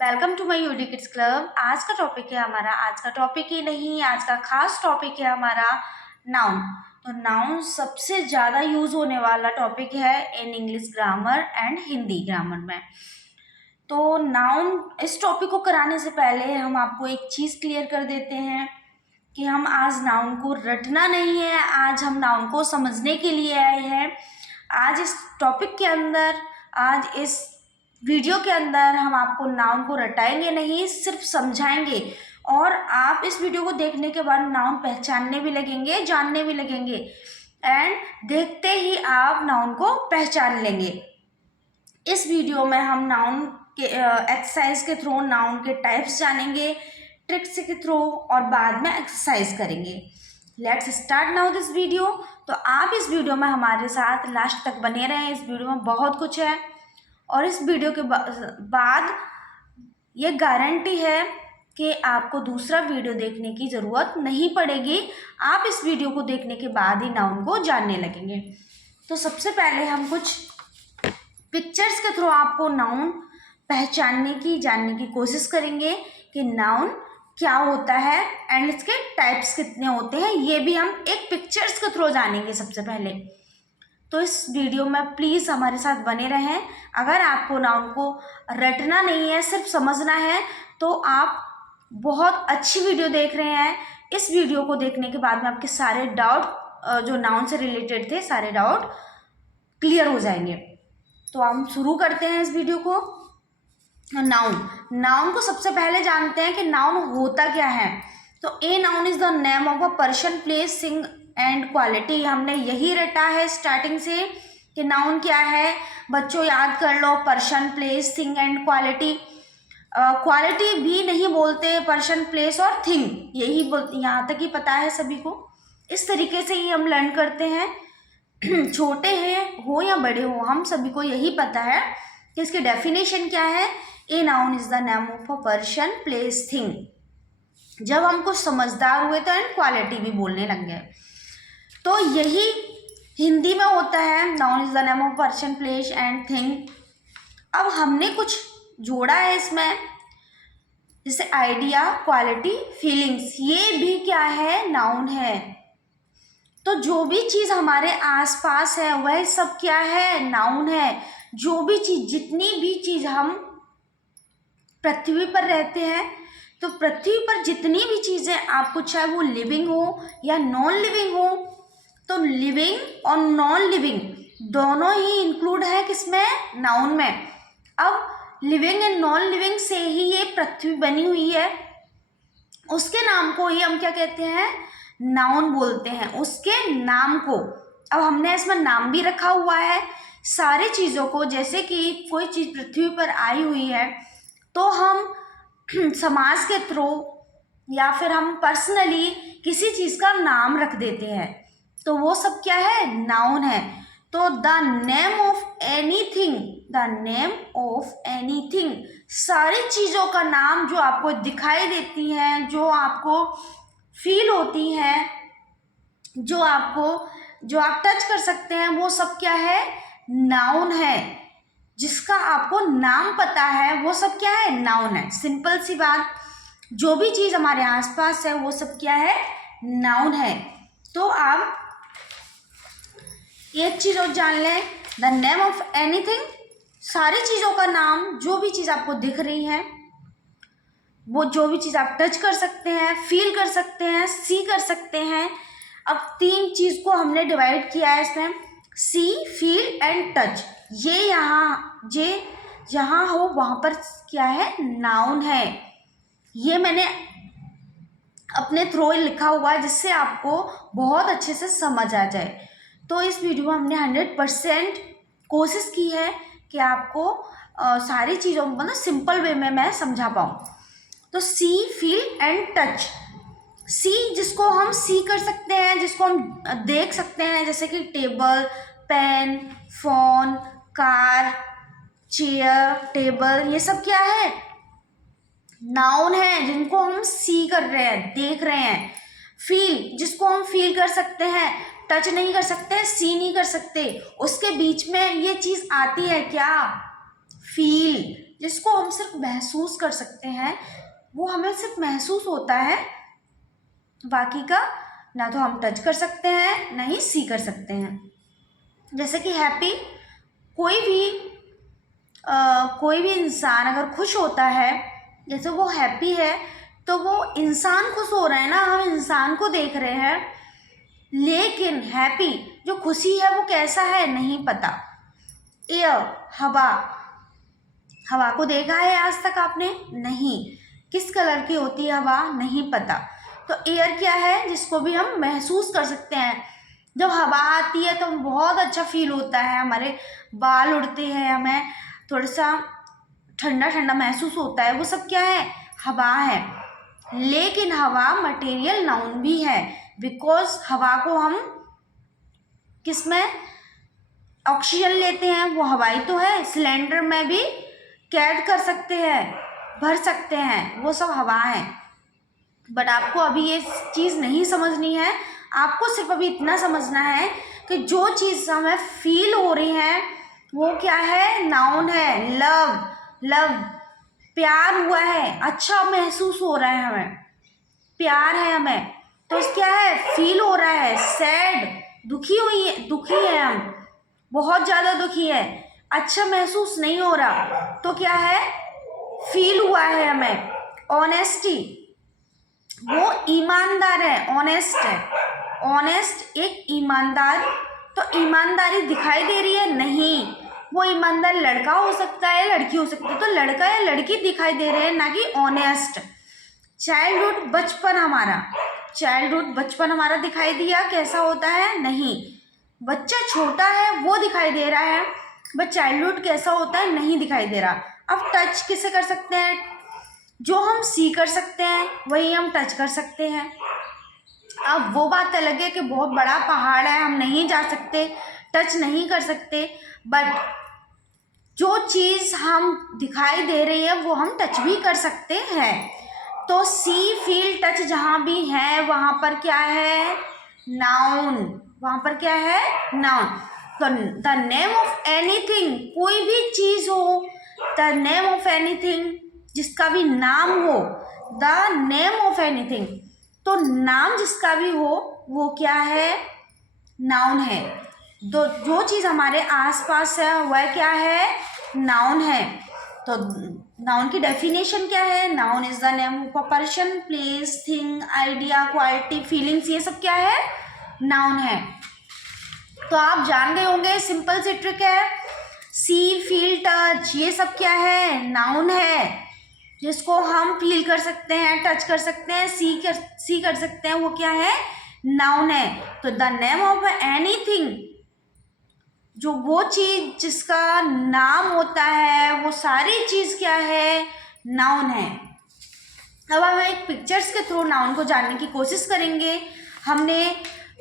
Welcome to my UD kids club. आज का topic है हमारा, आज का टॉपिक ही नहीं, आज का खास टॉपिक है हमारा नाउन। तो नाउन सबसे ज़्यादा यूज होने वाला टॉपिक है in English grammar and Hindi grammar में। तो नाउन इस टॉपिक को कराने से पहले हम आपको एक चीज़ क्लियर कर देते हैं कि हम आज नाउन को रटना नहीं है, आज हम नाउन को समझने के लिए आए हैं। आज इस टॉपिक के अंदर, आज इस वीडियो के अंदर हम आपको नाउन को रटाएंगे नहीं, सिर्फ समझाएंगे। और आप इस वीडियो को देखने के बाद नाउन पहचानने भी लगेंगे, जानने भी लगेंगे, एंड देखते ही आप नाउन को पहचान लेंगे। इस वीडियो में हम नाउन के एक्सरसाइज के थ्रू नाउन के टाइप्स जानेंगे, ट्रिक्स के थ्रू, और बाद में एक्सरसाइज करेंगे। Let's start now this video. तो आप इस वीडियो में हमारे साथ लास्ट तक बने रहें। इस वीडियो में बहुत कुछ है और इस वीडियो के बाद ये गारंटी है कि आपको दूसरा वीडियो देखने की ज़रूरत नहीं पड़ेगी। आप इस वीडियो को देखने के बाद ही नाउन को जानने लगेंगे। तो सबसे पहले हम कुछ पिक्चर्स के थ्रू आपको नाउन पहचानने की, जानने की कोशिश करेंगे कि नाउन क्या होता है एंड इसके टाइप्स कितने होते हैं। ये भी हम एक पिक्चर्स के थ्रू जानेंगे सबसे पहले। तो इस वीडियो में प्लीज़ हमारे साथ बने रहें। अगर आपको नाउन को रटना नहीं है, सिर्फ समझना है, तो आप बहुत अच्छी वीडियो देख रहे हैं। इस वीडियो को देखने के बाद में आपके सारे डाउट जो नाउन से रिलेटेड थे, सारे डाउट क्लियर हो जाएंगे। तो हम शुरू करते हैं इस वीडियो को। नाउन को सबसे पहले जानते हैं कि नाउन होता क्या है। तो a noun is the name of a person, place, thing and quality. हमने यही रटा है स्टार्टिंग से कि नाउन क्या है। बच्चों याद कर लो, person, place, thing and quality. Quality भी नहीं बोलते, पर्सन, प्लेस और थिंग, यही यहाँ तक ही पता है सभी को। इस तरीके से ही हम लर्न करते हैं। छोटे हैं हो या बड़े हो, हम सभी को यही पता है कि इसकी डेफिनेशन क्या है। A noun is the name of a person, place, thing. जब हम कुछ समझदार हुए तो एंड क्वालिटी भी बोलने लग गए। तो यही हिंदी में होता है, noun is the name of person, place and thing. अब हमने कुछ जोड़ा है इसमें, जैसे आइडिया, क्वालिटी, फीलिंग्स, ये भी क्या है, नाउन है। तो जो भी चीज़ हमारे आसपास है वह सब क्या है, नाउन है। जो भी चीज़, जितनी भी चीज़, हम पृथ्वी पर रहते हैं, तो पृथ्वी पर जितनी भी चीज़ें आपको, चाहे वो लिविंग हो या नॉन लिविंग हो, तो लिविंग और नॉन लिविंग दोनों ही इंक्लूड है किसमें, नाउन में। अब लिविंग एंड नॉन लिविंग से ही ये पृथ्वी बनी हुई है, उसके नाम को ही हम क्या कहते हैं, नाउन बोलते हैं, उसके नाम को। अब हमने इसमें नाम भी रखा हुआ है सारी चीज़ों को। जैसे कि कोई चीज़ पृथ्वी पर आई हुई है तो हम समाज के थ्रू या फिर हम पर्सनली किसी चीज़ का नाम रख देते हैं, तो वो सब क्या है, नाउन है। तो the name of anything, the name of anything, सारी चीज़ों का नाम जो आपको दिखाई देती हैं, जो आपको फील होती हैं, जो आप टच कर सकते हैं, वो सब क्या है, नाउन है। जिसका आपको नाम पता है वो सब क्या है, नाउन है। सिंपल सी बात, जो भी चीज़ हमारे आसपास है वो सब क्या है, नाउन है। तो आप एक चीज़ और जान लें, द नेम ऑफ एनीथिंग, सारी चीज़ों का नाम। जो भी चीज़ आपको दिख रही है, वो जो भी चीज़ आप टच कर सकते हैं, फील कर सकते हैं, सी कर सकते हैं। अब तीन चीज़ को हमने डिवाइड किया है इसमें, सी, फील एंड टच। ये जहाँ हो वहाँ पर क्या है, नाउन है। ये मैंने अपने थ्रू लिखा हुआ है जिससे आपको बहुत अच्छे से समझ आ जाए। तो इस वीडियो में हमने 100% कोशिश की है कि आपको सारी चीज़ों मतलब सिंपल वे में मैं समझा पाऊँ। तो सी, फील एंड टच। सी, जिसको हम सी कर सकते हैं, जिसको हम देख सकते हैं, जैसे कि table, pen, phone, car, chair, table, ये सब क्या है, नाउन है, जिनको हम सी कर रहे हैं, देख रहे हैं। फील, जिसको हम फील कर सकते हैं, टच नहीं कर सकते, सी नहीं कर सकते, उसके बीच में ये चीज़ आती है क्या, फील। जिसको हम सिर्फ महसूस कर सकते हैं, वो हमें सिर्फ महसूस होता है, बाकी का ना तो हम टच कर सकते हैं ना ही सी कर सकते हैं। जैसे कि हैप्पी, कोई भी इंसान अगर खुश होता है, जैसे वो हैप्पी है तो वो इंसान खुश हो रहा है ना, हम इंसान को देख रहे हैं, लेकिन हैप्पी जो खुशी है वो कैसा है नहीं पता। एयर, हवा, हवा को देखा है आज तक आपने? नहीं। किस कलर की होती है हवा? नहीं पता। तो एयर क्या है? जिसको भी हम महसूस कर सकते हैं। जब हवा आती है तो बहुत अच्छा फील होता है, हमारे बाल उड़ते हैं, हमें थोड़ा सा ठंडा ठंडा महसूस होता है, वो सब क्या है? हवा है। लेकिन हवा मटेरियल नाउन भी है, बिकॉज हवा को हम किस में ऑक्सीजन लेते हैं, वो हवाई तो है। सिलेंडर में भी कैद कर सकते हैं, भर सकते हैं, वो सब हवा है। बट आपको अभी ये चीज़ नहीं समझनी है, आपको सिर्फ अभी इतना समझना है कि जो चीज़ हमें फील हो रही है वो क्या है? नाउन है। लव, लव, प्यार हुआ है, अच्छा महसूस हो रहा है हमें, प्यार है हमें, तो क्या है? फील हो रहा है। सैड, दुखी हुई है, दुखी है हम, बहुत ज़्यादा दुखी है, अच्छा महसूस नहीं हो रहा, तो क्या है? फील हुआ है हमें। ऑनेस्टी, वो ईमानदार है, ऑनेस्ट है। ऑनेस्ट एक ईमानदार, तो ईमानदारी दिखाई दे रही है? नहीं। वो ईमानदार लड़का हो सकता है, लड़की हो सकती है, तो लड़का या लड़की दिखाई दे रहे हैं, ना कि ऑनेस्ट। चाइल्डहुड, बचपन हमारा, चाइल्डहुड बचपन हमारा दिखाई दिया, कैसा होता है? नहीं। बच्चा छोटा है वो दिखाई दे रहा है, बट चाइल्डहुड कैसा होता है? नहीं दिखाई दे रहा। अब टच किसे कर सकते हैं? जो हम सी कर सकते हैं वही हम टच कर सकते हैं। अब वो बात अलग है कि बहुत बड़ा पहाड़ है, हम नहीं जा सकते, टच नहीं कर सकते, बट जो चीज़ हम दिखाई दे रही है वो हम टच भी कर सकते हैं। तो सी, फील, टच जहाँ भी है वहाँ पर क्या है? नाउन। वहाँ पर क्या है? नाउन। तो द नेम ऑफ एनीथिंग, कोई भी चीज़ हो, द नेम ऑफ एनीथिंग, जिसका भी नाम हो, द नेम ऑफ एनीथिंग, तो नाम जिसका भी हो वो क्या है? नाउन है। तो जो चीज़ हमारे आसपास है वह क्या है? नाउन है। तो नाउन की डेफिनेशन क्या है? Noun is the name of a person, place, thing, idea, quality, feelings, ये सब क्या है? नाउन है। तो आप जान गए होंगे, सिंपल सी ट्रिक है। सी, फील, टच, ये सब क्या है? नाउन है, जिसको हम फील कर सकते हैं, टच कर सकते हैं, सी कर सकते हैं, वो क्या है? नाउन है। तो द नेम ऑफ एनीथिंग, जो वो चीज जिसका नाम होता है, वो सारी चीज क्या है? नाउन है। अब हम एक पिक्चर्स के थ्रू नाउन को जानने की कोशिश करेंगे। हमने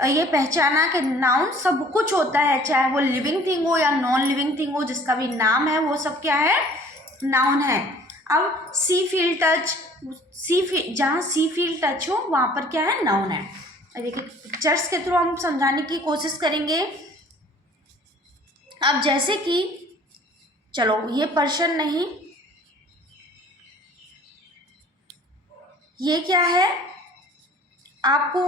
ये पहचाना कि नाउन सब कुछ होता है, चाहे वो लिविंग थिंग हो या नॉन लिविंग थिंग हो, जिसका भी नाम है वो सब क्या है? नाउन है। अब सी, फील, टच, जहाँ सी, फील, टच हो वहाँ पर क्या है? नाउन है। देखिए पिक्चर्स के थ्रू हम समझाने की कोशिश करेंगे। अब जैसे कि चलो ये पर्सन नहीं, ये क्या है? आपको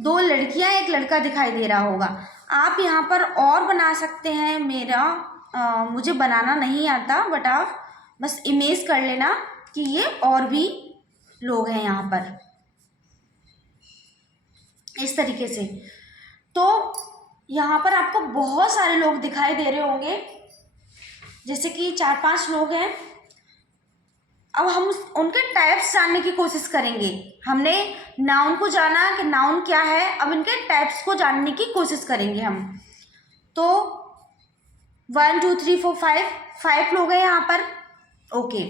दो लड़कियां एक लड़का दिखाई दे रहा होगा, आप यहाँ पर और बना सकते हैं। मुझे बनाना नहीं आता, बट आप बस इमेज कर लेना कि ये और भी लोग हैं यहाँ पर, इस तरीके से। तो यहाँ पर आपको बहुत सारे लोग दिखाई दे रहे होंगे, जैसे कि 4-5 लोग हैं। अब हम उनके टाइप्स जानने की कोशिश करेंगे। हमने नाउन को जाना कि नाउन क्या है, अब इनके टाइप्स को जानने की कोशिश करेंगे हम। तो 1 2 3 4 5 लोग हैं यहाँ पर। ओके,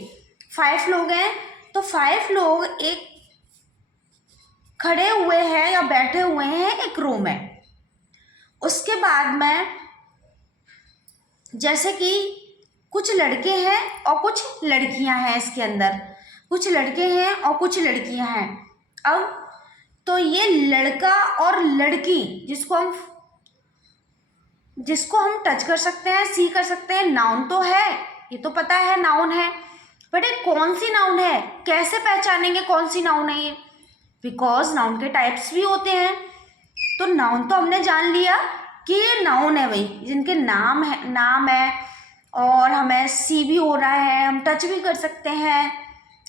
5 लोग हैं, तो 5 लोग एक खड़े हुए हैं या बैठे हुए हैं एक रो में। उसके बाद में जैसे कि कुछ लड़के हैं और कुछ लड़कियां हैं, इसके अंदर कुछ लड़के हैं और कुछ लड़कियां हैं। अब तो ये लड़का और लड़की जिसको हम टच कर सकते हैं, सी कर सकते हैं, नाउन तो है, ये तो पता है नाउन है। बट ये कौन सी नाउन है, कैसे पहचानेंगे कौन सी नाउन है ये? बिकॉज नाउन के टाइप्स भी होते हैं। तो नाउन तो हमने जान लिया कि ये नाउन है भाई, जिनके नाम है और हमें सी भी हो रहा है, हम टच भी कर सकते हैं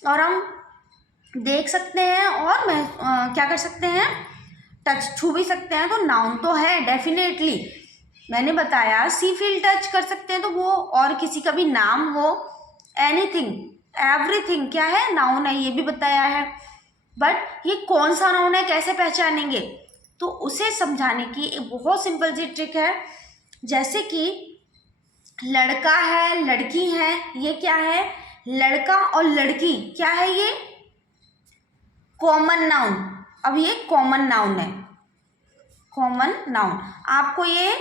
और हम देख सकते हैं और मैं क्या कर सकते हैं, टच छू भी सकते हैं। तो नाउन तो है डेफिनेटली। मैंने बताया सी फील टच कर सकते हैं, तो वो और किसी का भी नाम हो, एनीथिंग एवरीथिंग क्या है, नाउन है, ये भी बताया है। बट ये कौन सा नाउन है, कैसे पहचानेंगे? तो उसे समझाने की एक बहुत सिंपल सी ट्रिक है। जैसे कि लड़का है, लड़की है, ये क्या है, लड़का और लड़की क्या है, ये कॉमन नाउन। अब ये कॉमन नाउन है, कॉमन नाउन। आपको ये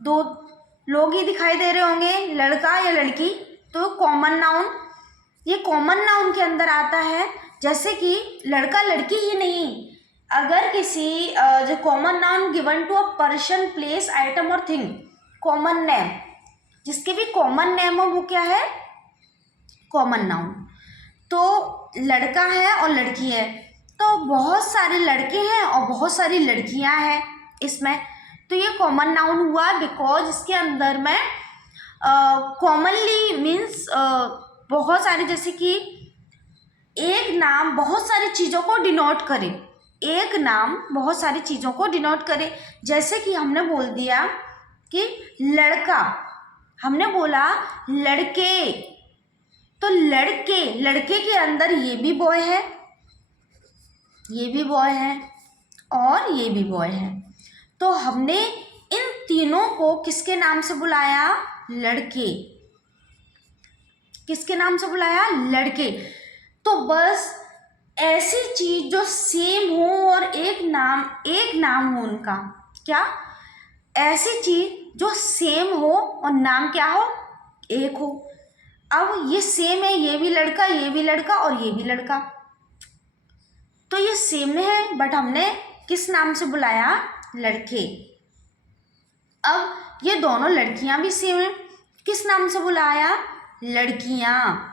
दो लोग ही दिखाई दे रहे होंगे, लड़का या लड़की, तो कॉमन नाउन, ये कॉमन नाउन के अंदर आता है। जैसे कि लड़का लड़की ही नहीं, अगर किसी जो common noun given to a person, place, item और थिंग, कॉमन नेम, जिसके भी कॉमन नेम हो वो क्या है, कॉमन नाउन। तो लड़का है और लड़की है, तो बहुत सारे लड़के हैं और बहुत सारी लड़कियां हैं इसमें, तो ये कॉमन नाउन हुआ बिकॉज इसके अंदर में कॉमनली मीन्स बहुत सारे, जैसे कि एक नाम बहुत सारी चीज़ों को डिनोट करे, एक नाम बहुत सारी चीज़ों को डिनोट करे। जैसे कि हमने बोल दिया कि लड़का, हमने बोला लड़के, तो लड़के के अंदर ये भी बॉय है, ये भी बॉय है और ये भी बॉय है। तो हमने इन तीनों को किसके नाम से बुलाया, लड़के। किसके नाम से बुलाया, लड़के। तो बस ऐसी चीज जो सेम हो और एक नाम हो उनका, क्या, ऐसी चीज जो सेम हो और नाम क्या हो, एक हो। अब ये सेम है, ये भी लड़का, ये भी लड़का और ये भी लड़का, तो ये सेम है बट हमने किस नाम से बुलाया, लड़के। अब ये दोनों लड़कियां भी सेम है, किस नाम से बुलाया, लड़कियां।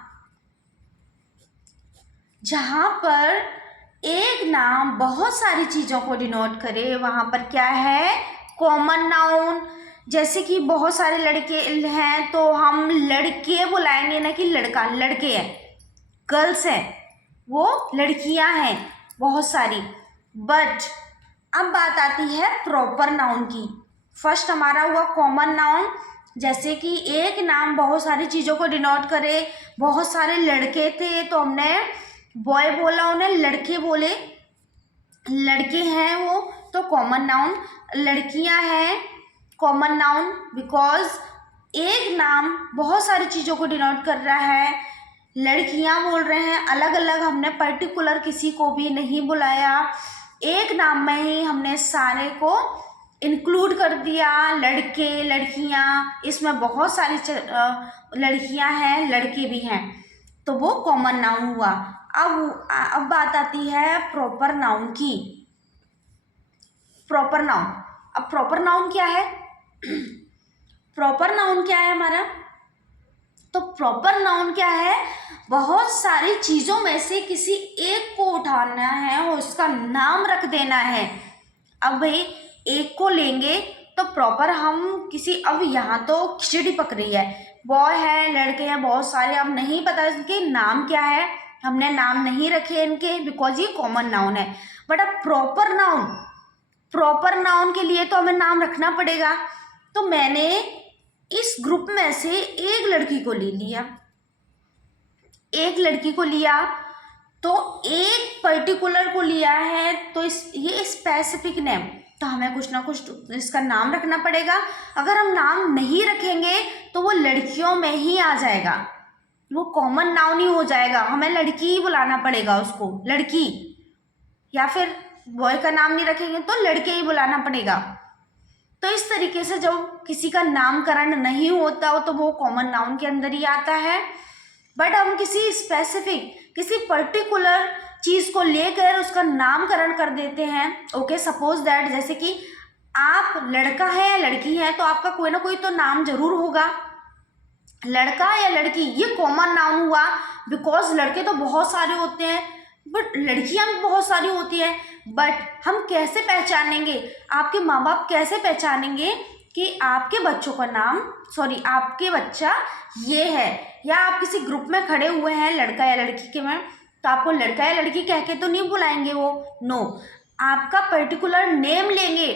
जहां पर एक नाम बहुत सारी चीजों को डिनोट करे वहां पर क्या है, कॉमन नाउन। जैसे कि बहुत सारे लड़के हैं तो हम लड़के बुलाएंगे, ना कि लड़का, लड़के हैं, गर्ल्स हैं, वो लड़कियां हैं बहुत सारी। बट अब बात आती है प्रॉपर नाउन की। फर्स्ट हमारा हुआ कॉमन नाउन, जैसे कि एक नाम बहुत सारी चीज़ों को डिनोट करे, बहुत सारे लड़के थे तो हमने बॉय बोला, उन्हें लड़के बोले, लड़के हैं वो, तो कॉमन नाउन। लड़कियां हैं, कॉमन नाउन, बिकॉज एक नाम बहुत सारी चीज़ों को डिनोट कर रहा है, लड़कियां बोल रहे हैं, अलग अलग, हमने पर्टिकुलर किसी को भी नहीं बुलाया, एक नाम में ही हमने सारे को इंक्लूड कर दिया, लड़के लड़कियां, इसमें बहुत सारी लड़कियां हैं, लड़के भी हैं, तो वो कॉमन नाउन हुआ। अब बात आती है प्रॉपर नाउन की। प्रॉपर नाउन, अब प्रॉपर नाउन क्या है, प्रॉपर नाउन क्या है हमारा, तो प्रॉपर नाउन क्या है, बहुत सारी चीज़ों में से किसी एक को उठाना है और उसका नाम रख देना है। अब भाई एक को लेंगे तो प्रॉपर हम किसी, अब यहाँ तो खिचड़ी पक रही है, बॉय है, लड़के हैं बहुत सारे, अब नहीं पता इनके नाम क्या है, हमने नाम नहीं रखे इनके बिकॉज ये कॉमन नाउन है। बट अब प्रॉपर नाउन, प्रॉपर नाउन के लिए तो हमें नाम रखना पड़ेगा। तो मैंने इस ग्रुप में से एक लड़की को ले लिया, एक लड़की को लिया, तो एक पर्टिकुलर को लिया है, तो ये स्पेसिफिक नेम, तो हमें कुछ ना कुछ इसका नाम रखना पड़ेगा। अगर हम नाम नहीं रखेंगे तो वो लड़कियों में ही आ जाएगा, वो कॉमन नाउन ही हो जाएगा, हमें लड़की ही बुलाना पड़ेगा उसको, लड़की, या फिर बॉय का नाम नहीं रखेंगे तो लड़के ही बुलाना पड़ेगा। तो इस तरीके से जब किसी का नामकरण नहीं होता हो तो वो कॉमन नाउन के अंदर ही आता है। बट हम किसी स्पेसिफिक, किसी पर्टिकुलर चीज़ को लेकर उसका नामकरण कर देते हैं। ओके, सपोज दैट, जैसे कि आप लड़का है या लड़की है तो आपका कोई ना कोई तो नाम जरूर होगा, लड़का या लड़की ये कॉमन नाउन हुआ, बिकॉज लड़के तो बहुत सारे होते हैं बट लड़कियां भी बहुत सारी होती हैं। बट हम कैसे पहचानेंगे, आपके माँ बाप कैसे पहचानेंगे कि आपके बच्चों का नाम, सॉरी आपके बच्चा ये है, या आप किसी ग्रुप में खड़े हुए हैं लड़का या लड़की के में, तो आपको लड़का या लड़की कह के तो नहीं बुलाएंगे वो, नो, आपका पर्टिकुलर नेम लेंगे,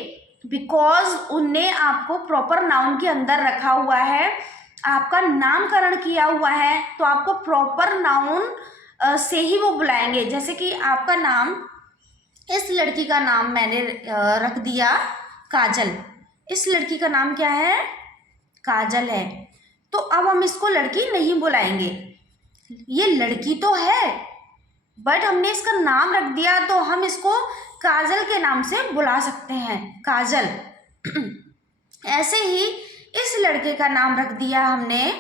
बिकॉज उनने आपको प्रॉपर नाउन के अंदर रखा हुआ है, आपका नामकरण किया हुआ है, तो आपको प्रॉपर नाउन से ही वो बुलाएंगे। जैसे कि आपका नाम, इस लड़की का नाम मैंने रख दिया काजल, इस लड़की का नाम क्या है, काजल है, तो अब हम इसको लड़की नहीं बुलाएंगे, ये लड़की तो है बट हमने इसका नाम रख दिया तो हम इसको काजल के नाम से बुला सकते हैं, काजल। ऐसे ही इस लड़के का नाम रख दिया हमने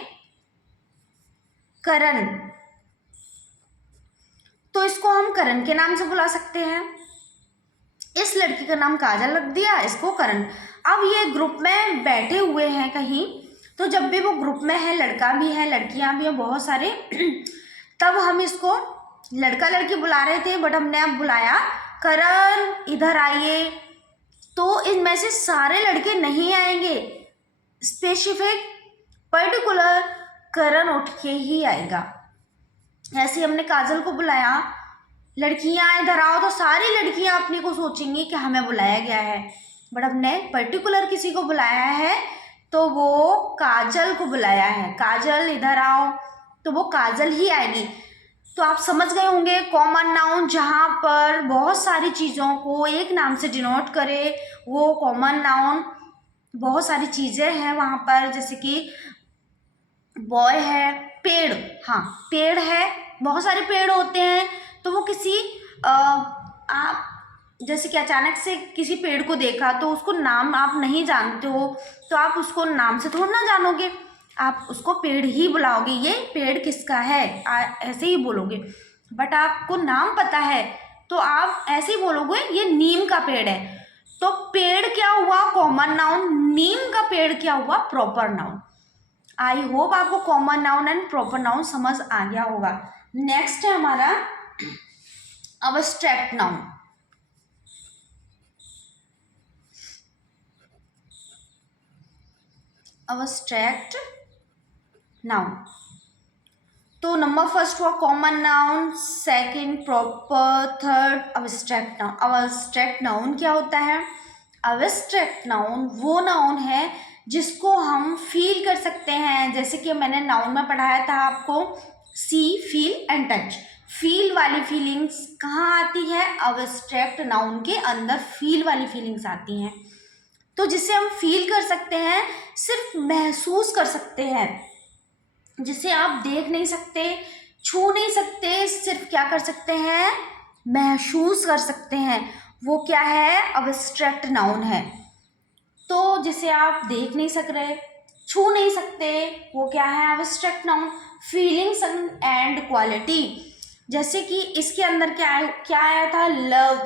करण, तो इसको हम करण के नाम से बुला सकते हैं। इस लड़की का नाम काजल रख दिया, इसको करण। अब ये ग्रुप में बैठे हुए हैं कहीं, तो जब भी वो ग्रुप में है, लड़का भी है लड़कियां भी हैं बहुत सारे, तब हम इसको लड़का लड़की बुला रहे थे बट हमने अब बुलाया करण इधर आइए, तो इनमें से सारे लड़के नहीं आएंगे, स्पेसिफिक पर्टिकुलर करण उठ के ही आएगा। ऐसे हमने काजल को बुलाया, लड़कियां इधर आओ, तो सारी लड़कियां अपने को सोचेंगी कि हमें बुलाया गया है, बट हमने पर्टिकुलर किसी को बुलाया है तो वो काजल को बुलाया है, काजल इधर आओ, तो वो काजल ही आएगी। तो आप समझ गए होंगे कॉमन नाउन जहाँ पर बहुत सारी चीज़ों को एक नाम से डिनोट करे, वो कॉमन नाउन। बहुत सारी चीज़ें हैं वहाँ पर, जैसे कि बॉय है, पेड़, हाँ पेड़ है, बहुत सारे पेड़ होते हैं, तो वो किसी आप जैसे कि अचानक से किसी पेड़ को देखा तो उसको नाम आप नहीं जानते हो, तो आप उसको नाम से थोड़ा ना जानोगे, आप उसको पेड़ ही बुलाओगे, ये पेड़ किसका है ऐसे ही बोलोगे। बट आपको नाम पता है तो आप ऐसे ही बोलोगे ये नीम का पेड़ है, तो पेड़ क्या हुआ कॉमन नाउन, नीम का पेड़ क्या हुआ प्रॉपर नाउन। आई होप आपको common noun and proper noun समझ आ गया होगा। नेक्स्ट है हमारा अब्स्ट्रैक्ट नाउन। अब्स्ट्रैक्ट नाउन, तो नंबर फर्स्ट हुआ common noun, second proper, third abstract noun. Abstract noun क्या होता है, अब्स्ट्रैक्ट नाउन वो नाउन है जिसको हम फील कर सकते हैं, जैसे कि मैंने नाउन में पढ़ाया था आपको सी, फील एंड टच। फील वाली फीलिंग्स कहाँ आती है, अब्स्ट्रैक्ट नाउन के अंदर फील वाली फीलिंग्स आती हैं, तो जिसे हम फील कर सकते हैं, सिर्फ महसूस कर सकते हैं, जिसे आप देख नहीं सकते, छू नहीं सकते, सिर्फ क्या कर सकते हैं, महसूस कर सकते हैं, वो क्या है, अब्स्ट्रैक्ट नाउन है। तो जिसे आप देख नहीं सक रहे, छू नहीं सकते, वो क्या है, abstract noun. Feelings and quality, जैसे कि इसके अंदर क्या आया था, लव,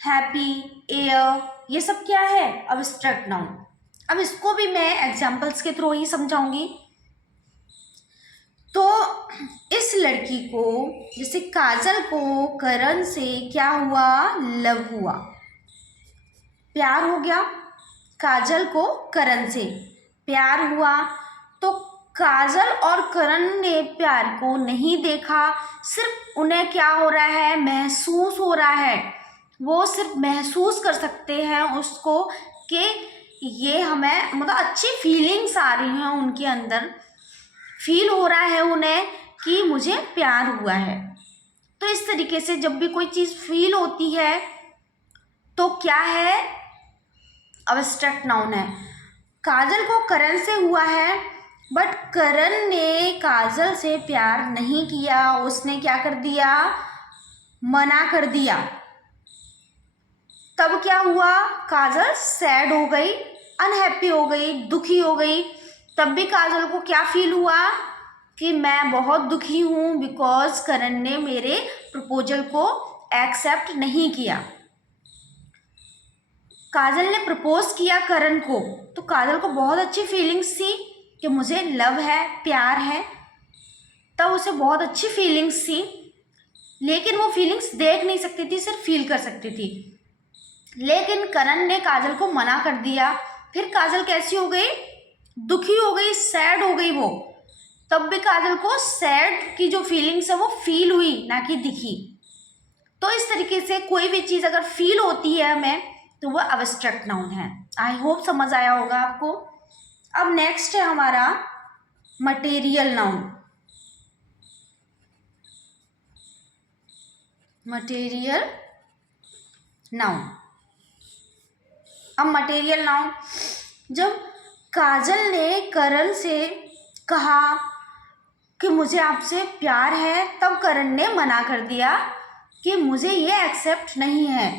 हैप्पी, एयर, ये सब क्या है, अब्स्ट्रैक्ट नाउन। अब इसको भी मैं एग्जांपल्स के थ्रू ही समझाऊंगी। तो इस लड़की को, जैसे काजल को करण से क्या हुआ, लव हुआ, प्यार हो गया, काजल को करण से प्यार हुआ, तो काजल और करण ने प्यार को नहीं देखा, सिर्फ उन्हें क्या हो रहा है, महसूस हो रहा है, वो सिर्फ महसूस कर सकते हैं उसको कि ये हमें मतलब अच्छी फीलिंग्स आ रही हैं उनके अंदर, फील हो रहा है उन्हें कि मुझे प्यार हुआ है। तो इस तरीके से जब भी कोई चीज़ फील होती है तो क्या है, अब्स्ट्रैक्ट नाउन है। काजल को करण से हुआ है बट करण ने काजल से प्यार नहीं किया, उसने क्या कर दिया, मना कर दिया, तब क्या हुआ, काजल सैड हो गई, अनहैप्पी हो गई, दुखी हो गई। तब भी काजल को क्या फील हुआ कि मैं बहुत दुखी हूँ बिकॉज करण ने मेरे प्रपोजल को एक्सेप्ट नहीं किया। काजल ने प्रपोज किया करण को, तो काजल को बहुत अच्छी फीलिंग्स थी, कि मुझे लव है, प्यार है, तब उसे बहुत अच्छी फीलिंग्स थी, लेकिन वो फीलिंग्स देख नहीं सकती थी, सिर्फ फील कर सकती थी। लेकिन करण ने काजल को मना कर दिया। फिर काजल कैसी हो गई? दुखी हो गई, सैड हो गई वो। तब भी काजल को सैड की जो फीलिंग्स है वो फील हुई, ना कि दिखी। तो इस तरीके से कोई भी चीज़ अगर फील होती है हमें तो वह एब्स्ट्रैक्ट नाउन है। आई होप समझ आया होगा आपको। अब नेक्स्ट है हमारा मटेरियल नाउन। Material noun. अब मटेरियल नाउन, जब काजल ने करण से कहा कि मुझे आपसे प्यार है, तब करण ने मना कर दिया कि मुझे ये एक्सेप्ट नहीं है।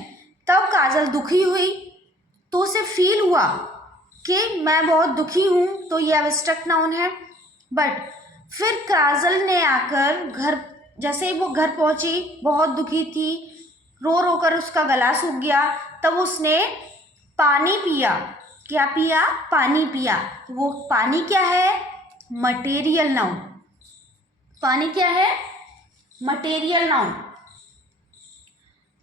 तब काजल दुखी हुई, तो उसे फील हुआ कि मैं बहुत दुखी हूँ, तो ये एब्स्ट्रैक्ट नाउन है। बट फिर काजल ने आकर घर, जैसे ही वो घर पहुँची, बहुत दुखी थी, रो रो कर उसका गला सूख गया, तब उसने पानी पिया। क्या पिया? पानी पिया। वो पानी क्या है? Material noun. पानी क्या है? Material noun.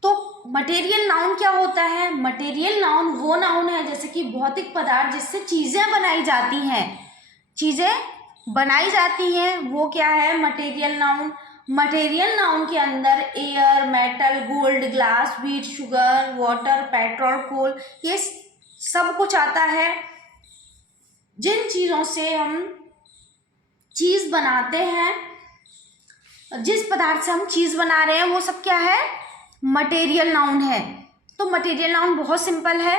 तो मटेरियल नाउन क्या होता है? मटेरियल नाउन वो नाउन है जैसे कि भौतिक पदार्थ जिससे चीज़ें बनाई जाती हैं। चीज़ें बनाई जाती हैं वो क्या है? Material noun. मटेरियल नाउन के अंदर air, metal, gold, glass, wheat, sugar, water, petrol, coal, ये सब कुछ आता है। जिन चीज़ों से हम चीज़ बनाते हैं, जिस पदार्थ से हम चीज़ बना रहे हैं, वो सब क्या है? मटेरियल नाउन है। तो मटेरियल नाउन बहुत सिंपल है,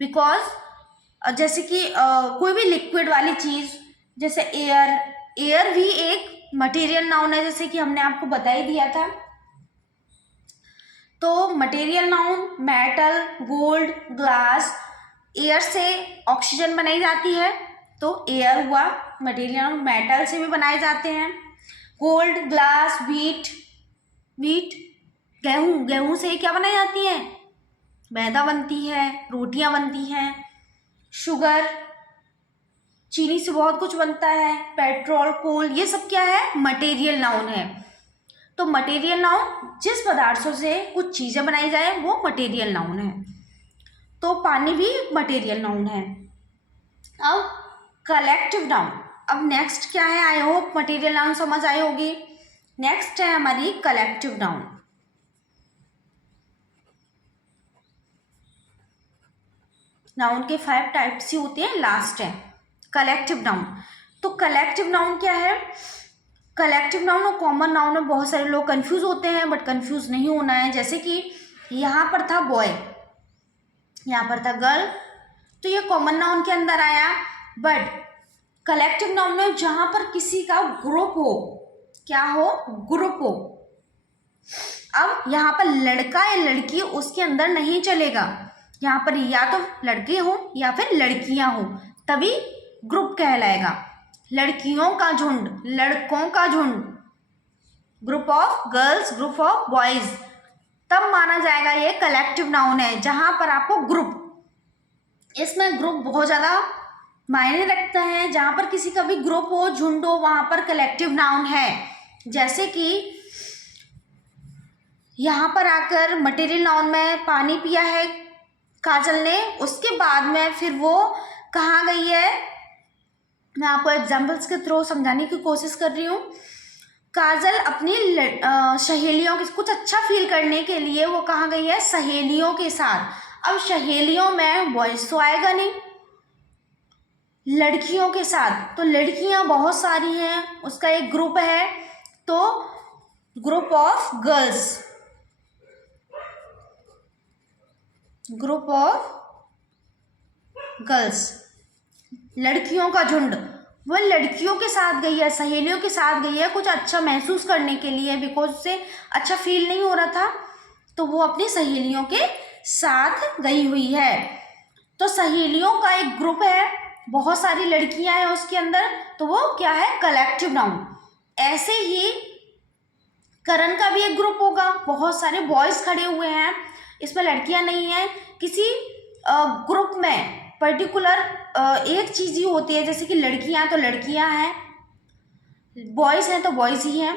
बिकॉज जैसे कि कोई भी लिक्विड वाली चीज़, जैसे एयर, एयर भी एक मटेरियल नाउन है, जैसे कि हमने आपको बता ही दिया था। तो material noun metal, gold, glass, air से ऑक्सीजन बनाई जाती है, तो एयर हुआ मटेरियल नाउन। मेटल से भी बनाए जाते हैं, गोल्ड, ग्लास, व्हीट, गेहूँ, गेहूँ से क्या बनाई जाती है? मैदा बनती है, रोटियां बनती हैं। शुगर, चीनी से बहुत कुछ बनता है। पेट्रोल, कोल, ये सब क्या है? मटेरियल नाउन है। तो मटेरियल नाउन जिस पदार्थों से कुछ चीज़ें बनाई जाए वो मटेरियल नाउन है। तो पानी भी मटेरियल नाउन है। अब कलेक्टिव नाउन। अब नेक्स्ट क्या है? आई होप मटेरियल नाउन समझ आई होगी। नेक्स्ट है हमारी कलेक्टिव नाउन। नाउन के 5 टाइप्स ही होते हैं, लास्ट है कलेक्टिव नाउन। तो कलेक्टिव नाउन क्या है? कलेक्टिव नाउन और कॉमन नाउन में बहुत सारे लोग कंफ्यूज होते हैं, बट कंफ्यूज नहीं होना है। जैसे कि यहाँ पर था बॉय, यहाँ पर था गर्ल, तो ये कॉमन नाउन के अंदर आया। बट कलेक्टिव नाउन में जहाँ पर किसी का ग्रुप हो, क्या हो? ग्रुप हो। अब यहाँ पर लड़का या लड़की उसके अंदर नहीं चलेगा, यहाँ पर या तो लड़के हो या फिर लड़कियां हो, तभी ग्रुप कहलाएगा। लड़कियों का झुंड, लड़कों का झुंड, group of girls, group of boys, तब माना जाएगा ये कलेक्टिव नाउन है। जहां पर आपको ग्रुप, इसमें ग्रुप बहुत ज़्यादा मायने रखता है। जहां पर किसी का भी ग्रुप हो, झुंड हो, वहां पर कलेक्टिव नाउन है। जैसे कि यहाँ पर आकर मटेरियल नाउन में पानी पिया है काजल ने, उसके बाद में फिर वो कहाँ गई है? मैं आपको एग्जाम्पल्स के थ्रू समझाने की कोशिश कर रही हूँ। काजल अपनी सहेलियों के कुछ अच्छा फील करने के लिए वो कहाँ गई है? सहेलियों के साथ। अब सहेलियों में बॉयज तो आएगा नहीं, लड़कियों के साथ, तो लड़कियां बहुत सारी हैं, उसका एक ग्रुप है, तो group of girls, group of girls, लड़कियों का झुंड। वह लड़कियों के साथ गई है, सहेलियों के साथ गई है कुछ अच्छा महसूस करने के लिए, बिकॉज उसे अच्छा फील नहीं हो रहा था, तो वो अपनी सहेलियों के साथ गई हुई है। तो सहेलियों का एक ग्रुप है, बहुत सारी लड़कियां हैं उसके अंदर, तो वो क्या है? Collective noun. ऐसे ही करण का भी एक ग्रुप होगा, बहुत सारे बॉयज खड़े हुए हैं, इसमें लड़कियां नहीं हैं, किसी ग्रुप में पर्टिकुलर एक चीज़ ही होती है, जैसे कि लड़कियां तो लड़कियां हैं, बॉयज़ हैं तो बॉयज़ ही हैं।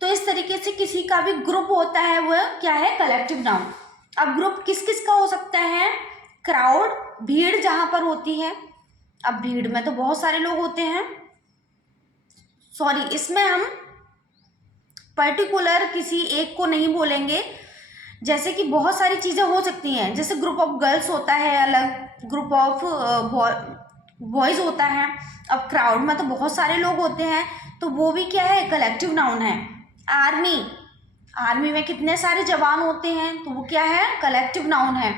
तो इस तरीके से किसी का भी ग्रुप होता है वह क्या है, कलेक्टिव नाउन। अब ग्रुप किस किस का हो सकता है, क्राउड, भीड़ जहां पर होती है। अब भीड़ में तो बहुत सारे लोग होते हैं, सॉरी इसमें हम पर्टिकुलर किसी एक को नहीं बोलेंगे, जैसे कि बहुत सारी चीज़ें हो सकती हैं, जैसे ग्रुप ऑफ गर्ल्स होता है अलग, ग्रुप ऑफ बॉयज़ होता है। अब क्राउड में तो बहुत सारे लोग होते हैं, तो वो भी क्या है, कलेक्टिव नाउन है। आर्मी, आर्मी में कितने सारे जवान होते हैं, तो वो क्या है, कलेक्टिव नाउन है,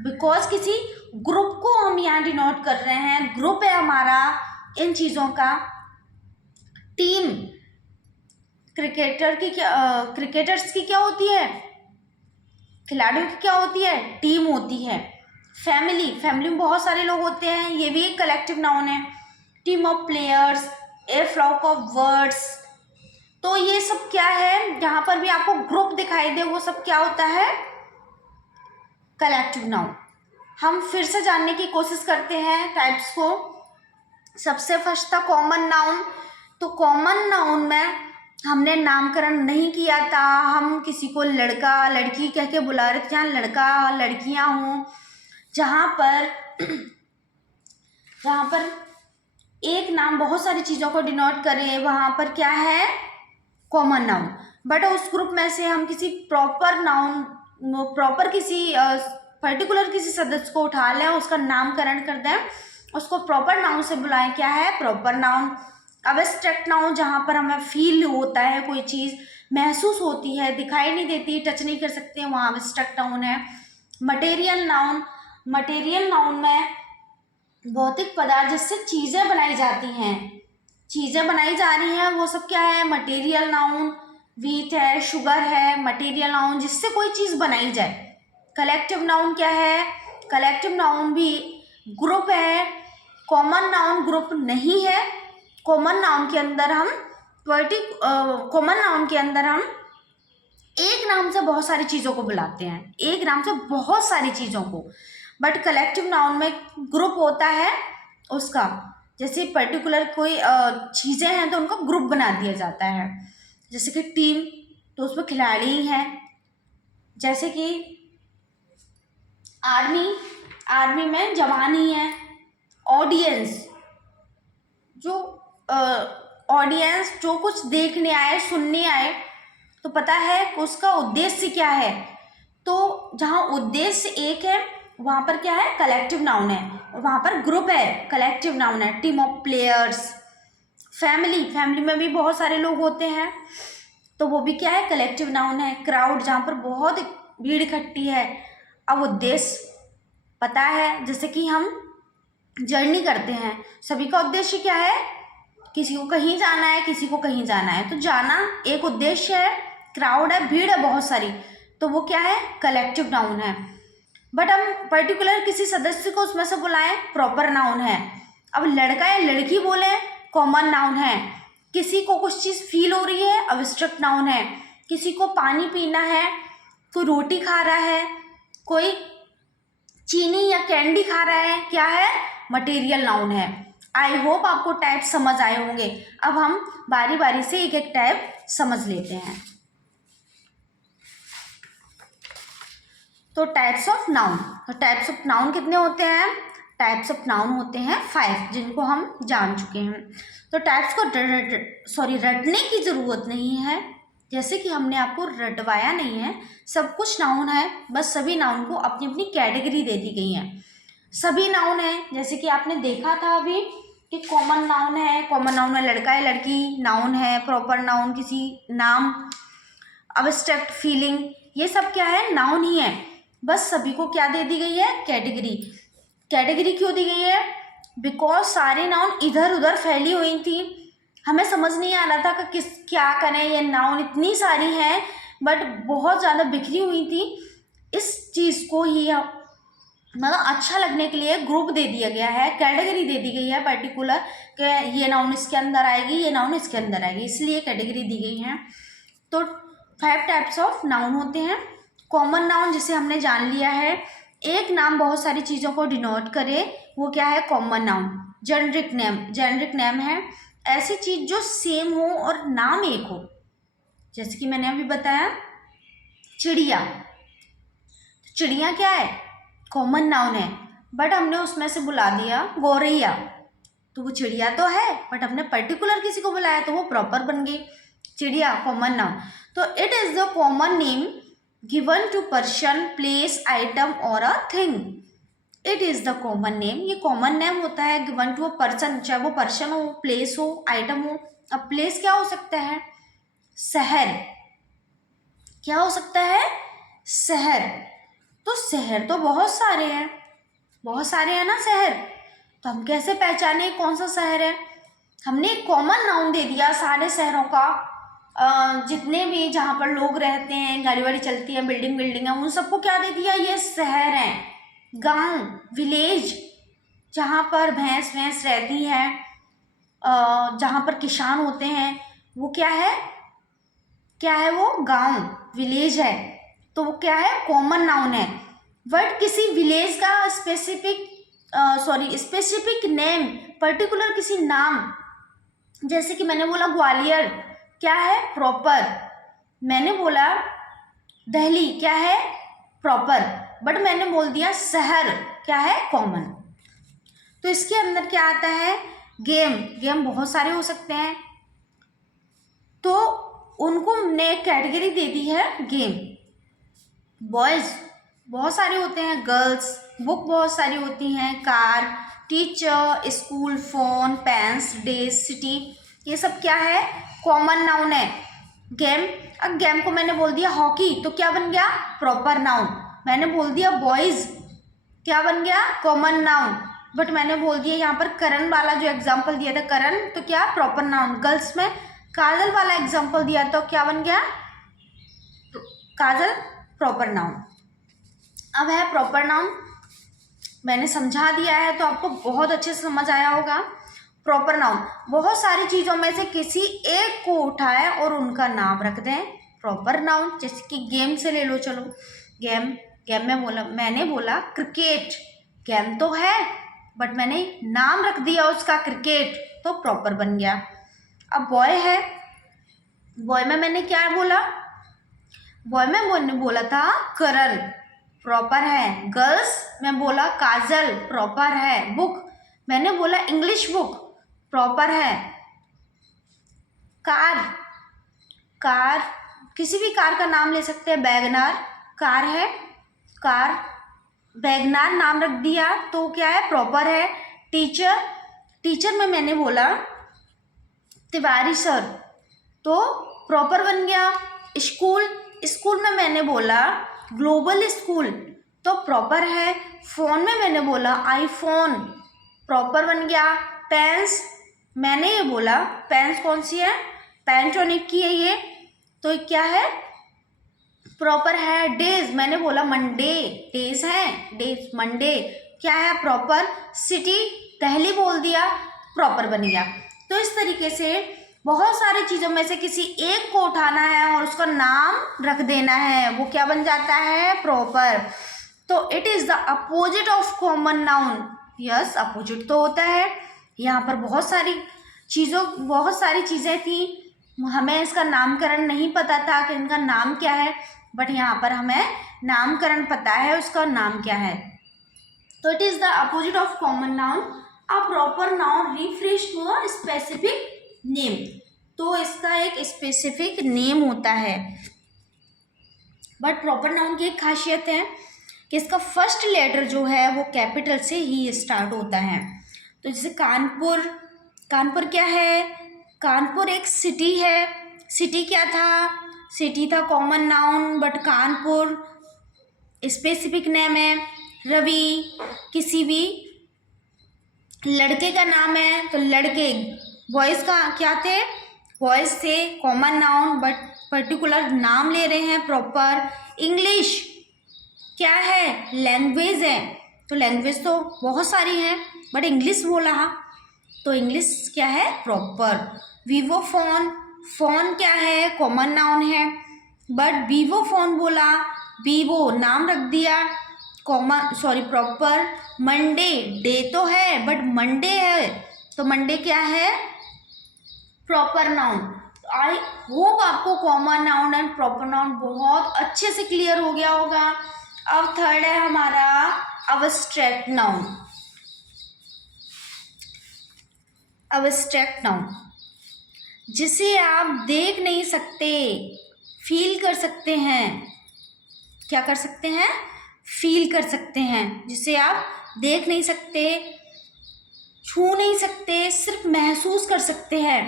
बिकॉज किसी ग्रुप को हम यहाँ डिनोट कर रहे हैं, ग्रुप है हमारा इन चीज़ों का। टीम, क्रिकेटर्स की क्या होती है, खिलाड़ियों की क्या होती है, टीम होती है। फैमिली, फैमिली में बहुत सारे लोग होते हैं, ये भी एक कलेक्टिव नाउन है। Team of players, a flock of birds, तो ये सब क्या है, जहां पर भी आपको ग्रुप दिखाई दे वो सब क्या होता है, कलेक्टिव नाउन। हम फिर से जानने की कोशिश करते हैं टाइप्स को। सबसे फर्स्ट था कॉमन नाउन। तो कॉमन नाउन में हमने नामकरण नहीं किया था, हम किसी को लड़का लड़की कह के बुला रहे थे, जहाँ लड़का लड़कियां हों, जहाँ पर एक नाम बहुत सारी चीज़ों को डिनोट करे, वहाँ पर क्या है, कॉमन नाउन। बट उस ग्रुप में से हम किसी प्रॉपर नाउन, प्रॉपर किसी पर्टिकुलर किसी सदस्य को उठा लें, उसका नामकरण कर दें, उसको प्रॉपर नाउन से बुलाएं, क्या है, प्रॉपर नाउन। एब्स्ट्रैक्ट नाउन, जहाँ पर हमें फील होता है, कोई चीज़ महसूस होती है, दिखाई नहीं देती, टच नहीं कर सकते हैं, वहाँ एब्स्ट्रैक्ट नाउन है। मटेरियल नाउन, मटेरियल नाउन में भौतिक पदार्थ जिससे चीज़ें बनाई जाती हैं, चीज़ें बनाई जा रही हैं, वो सब क्या है, मटेरियल नाउन। व्हीट है, शुगर है, मटेरियल नाउन जिससे कोई चीज़ बनाई जाए। कलेक्टिव नाउन क्या है, कलेक्टिव नाउन भी ग्रुप है, कॉमन नाउन ग्रुप नहीं है। कॉमन नाउन के अंदर हम कॉमन नाउन के अंदर हम एक नाम से बहुत सारी चीज़ों को बुलाते हैं, एक नाम से बहुत सारी चीज़ों को। बट कलेक्टिव नाउन में ग्रुप होता है उसका, जैसे पर्टिकुलर कोई चीज़ें हैं तो उनका ग्रुप बना दिया जाता है। जैसे कि टीम, तो उसमें खिलाड़ी हैं। जैसे कि आर्मी, आर्मी में जवान ही हैं। ऑडियंस, जो ऑडियंस जो कुछ देखने आए, सुनने आए, तो पता है उसका उद्देश्य क्या है, तो जहाँ उद्देश्य एक है वहाँ पर क्या है, कलेक्टिव नाउन है, और वहाँ पर ग्रुप है, कलेक्टिव नाउन है। Team of players. Family, family में भी बहुत सारे लोग होते हैं, तो वो भी क्या है, कलेक्टिव नाउन है। क्राउड, जहाँ पर बहुत भीड़ इकट्ठी है। अब उद्देश्य पता है, जैसे कि हम जर्नी करते हैं, सभी का उद्देश्य क्या है, किसी को कहीं जाना है, किसी को कहीं जाना है, तो जाना एक उद्देश्य है। क्राउड है, भीड़ है बहुत सारी, तो वो क्या है, कलेक्टिव नाउन है। बट हम पर्टिकुलर किसी सदस्य को उसमें से बुलाएं, प्रॉपर नाउन है। अब लड़का या लड़की बोले, कॉमन नाउन है। किसी को कुछ चीज़ फील हो रही है, एब्स्ट्रैक्ट नाउन है। किसी को पानी पीना है, कोई रोटी खा रहा है, कोई चीनी या कैंडी खा रहा है, क्या है, मटेरियल नाउन है। आई होप आपको टाइप समझ आए होंगे। अब हम बारी बारी से एक एक टाइप समझ लेते हैं। तो टाइप्स ऑफ नाउन, तो टाइप्स ऑफ नाउन कितने होते हैं, टाइप्स ऑफ नाउन होते हैं 5, जिनको हम जान चुके हैं। तो टाइप्स को रटने की ज़रूरत नहीं है, जैसे कि हमने आपको रटवाया नहीं है, सब कुछ नाउन है, बस सभी नाउन को अपनी अपनी कैटेगरी दे दी गई है। सभी नाउन है, जैसे कि आपने देखा था अभी कि कॉमन नाउन है, कॉमन नाउन में लड़का है लड़की नाउन है, प्रॉपर नाउन किसी नाम, अब्स्ट्रैक्ट फीलिंग, ये सब क्या है, नाउन ही है, बस सभी को क्या दे दी गई है, कैटेगरी। कैटेगरी क्यों दी गई है, बिकॉज सारे नाउन इधर उधर फैली हुई थी, हमें समझ नहीं आ रहा था कि क्या करें, ये नाउन इतनी सारी हैं बट बहुत ज़्यादा बिखरी हुई थी। इस चीज़ को ही मतलब अच्छा लगने के लिए ग्रुप दे दिया गया है, कैटेगरी दे दी गई है पर्टिकुलर, कि ये नाउन इसके अंदर आएगी, ये नाउन इसके अंदर आएगी, इसलिए कैटेगरी दी गई है। तो 5 टाइप्स ऑफ नाउन होते हैं। कॉमन नाउन जिसे हमने जान लिया है, एक नाम बहुत सारी चीज़ों को डिनोट करे, वो क्या है? Common noun. Generic name, generic name है ऐसी चीज़ जो सेम हो और नाम एक हो। जैसे कि मैंने अभी बताया चिड़िया, चिड़िया क्या है? कॉमन नाउन है, बट हमने उसमें से बुला दिया गौरैया, तो वो चिड़िया तो है बट हमने पर्टिकुलर किसी को बुलाया तो वो प्रॉपर बन गई चिड़िया, कॉमन नाउन। तो it is the common name given to person, place, item और a thing. It is the common name, ये कॉमन नेम होता है गिवन टू अ पर्सन, चाहे वो पर्सन हो, प्लेस हो, आइटम हो। अब प्लेस क्या हो सकता है? शहर। क्या हो सकता है? शहर। तो शहर तो बहुत सारे हैं, बहुत सारे हैं ना शहर, तो हम कैसे पहचाने कौन सा शहर है? हमने एक कॉमन नाउन दे दिया सारे शहरों का, जितने भी जहाँ पर लोग रहते हैं, गाड़ी वाड़ी चलती है, बिल्डिंग बिल्डिंग है, उन सबको क्या दे दिया? ये शहर हैं। गांव, विलेज, जहाँ पर भैंस भैंस रहती है, जहाँ पर किसान होते हैं, वो क्या है? क्या है वो? गांव, विलेज है, तो वो क्या है? कॉमन नाउन है। बट किसी विलेज का स्पेसिफिक नेम, पर्टिकुलर किसी नाम, जैसे कि मैंने बोला ग्वालियर, क्या है? प्रॉपर। मैंने बोला दिल्ली, क्या है? प्रॉपर। बट मैंने बोल दिया शहर, क्या है? कॉमन। तो इसके अंदर क्या आता है? गेम। गेम बहुत सारे हो सकते हैं, तो उनको हमने एक कैटेगरी दे दी है गेम। बॉयज बहुत सारे होते हैं, गर्ल्स, बुक बहुत सारी होती हैं, car, teacher, school, phone, pens, days, city, ये सब क्या है? कॉमन नाउन है। गेम, अब गेम को मैंने बोल दिया हॉकी, तो क्या बन गया? Proper noun. मैंने बोल दिया बॉयज, क्या बन गया? Common noun. बट मैंने बोल दिया यहाँ पर करण वाला जो एग्जाम्पल दिया था, करण, तो क्या? Proper noun. गर्ल्स में काजल वाला एग्जाम्पल दिया तो क्या बन गया? काजल, प्रॉपर नाउन। अब है प्रॉपर नाउन, मैंने समझा दिया है तो आपको बहुत अच्छे से समझ आया होगा। प्रॉपर नाउन बहुत सारी चीज़ों में से किसी एक को उठाएं और उनका नाम रख दें, प्रॉपर नाउन। जैसे कि गेम से ले लो, चलो गेम, गेम में मैंने बोला क्रिकेट, गेम तो है बट मैंने नाम रख दिया उसका क्रिकेट, तो प्रॉपर बन गया। अब बॉय है, बॉय में मैंने क्या बोला? बॉय में मैंने बोला था करण, प्रॉपर है। गर्ल्स में बोला काजल, प्रॉपर है। बुक मैंने बोला इंग्लिश बुक, प्रॉपर है। कार, कार किसी भी कार का नाम ले सकते हैं, वैगनार, कार है, कार, वैगनार नाम रख दिया तो क्या है? प्रॉपर है। टीचर, टीचर में मैंने बोला तिवारी सर, तो प्रॉपर बन गया। स्कूल, स्कूल में मैंने बोला ग्लोबल स्कूल, तो प्रॉपर है। फ़ोन में मैंने बोला आईफोन, प्रॉपर बन गया। पेन्स, मैंने ये बोला पेन्स कौन सी है? पैनासोनिक की है ये, तो क्या है? प्रॉपर है। डेज मैंने बोला मंडे, डेज है, डेज, मंडे, क्या है? प्रॉपर। सिटी, दिल्ली बोल दिया, प्रॉपर बन गया। तो इस तरीके से बहुत सारी चीज़ों में से किसी एक को उठाना है और उसका नाम रख देना है, वो क्या बन जाता है? प्रॉपर। तो it is the opposite of common noun. Yes, opposite तो होता है। यहाँ पर बहुत सारी चीज़ें थी, हमें इसका नामकरण नहीं पता था कि इनका नाम क्या है, बट यहाँ पर हमें नामकरण पता है, उसका नाम क्या है। तो it is the opposite of common noun. A proper noun refers to a specific name, तो इसका एक स्पेसिफिक नेम होता है। बट प्रॉपर नाउन की एक खासियत है कि इसका फर्स्ट लेटर जो है वो कैपिटल से ही स्टार्ट होता है। तो जैसे कानपुर, कानपुर क्या है? कानपुर एक सिटी है। सिटी क्या था? सिटी था common noun, but Kanpur specific name है। रवि किसी भी लड़के का नाम है, तो लड़के, बॉयज़ का क्या थे? बॉयज़ थे, कॉमन नाउन, बट पर्टिकुलर नाम ले रहे हैं, प्रॉपर। इंग्लिश क्या है? लैंग्वेज है, तो लैंग्वेज तो बहुत सारी हैं बट इंग्लिश बोला, तो इंग्लिश क्या है? प्रॉपर। वीवो फ़ोन, फ़ोन क्या है? कॉमन नाउन है, बट वीवो फ़ोन बोला, वीवो नाम रख दिया, प्रॉपर मंडे, डे तो है बट मंडे है, तो मंडे क्या है, प्रॉपर नाउन। आई होप आपको common noun and proper noun बहुत अच्छे से क्लियर हो गया होगा। अब थर्ड है हमारा अब्स्ट्रैक्ट नाउन। अब्स्ट्रैक्ट नाउन जिसे आप देख नहीं सकते, फील कर सकते हैं। क्या कर सकते हैं, फील कर सकते हैं। जिसे आप देख नहीं सकते, छू नहीं सकते, सिर्फ महसूस कर सकते हैं।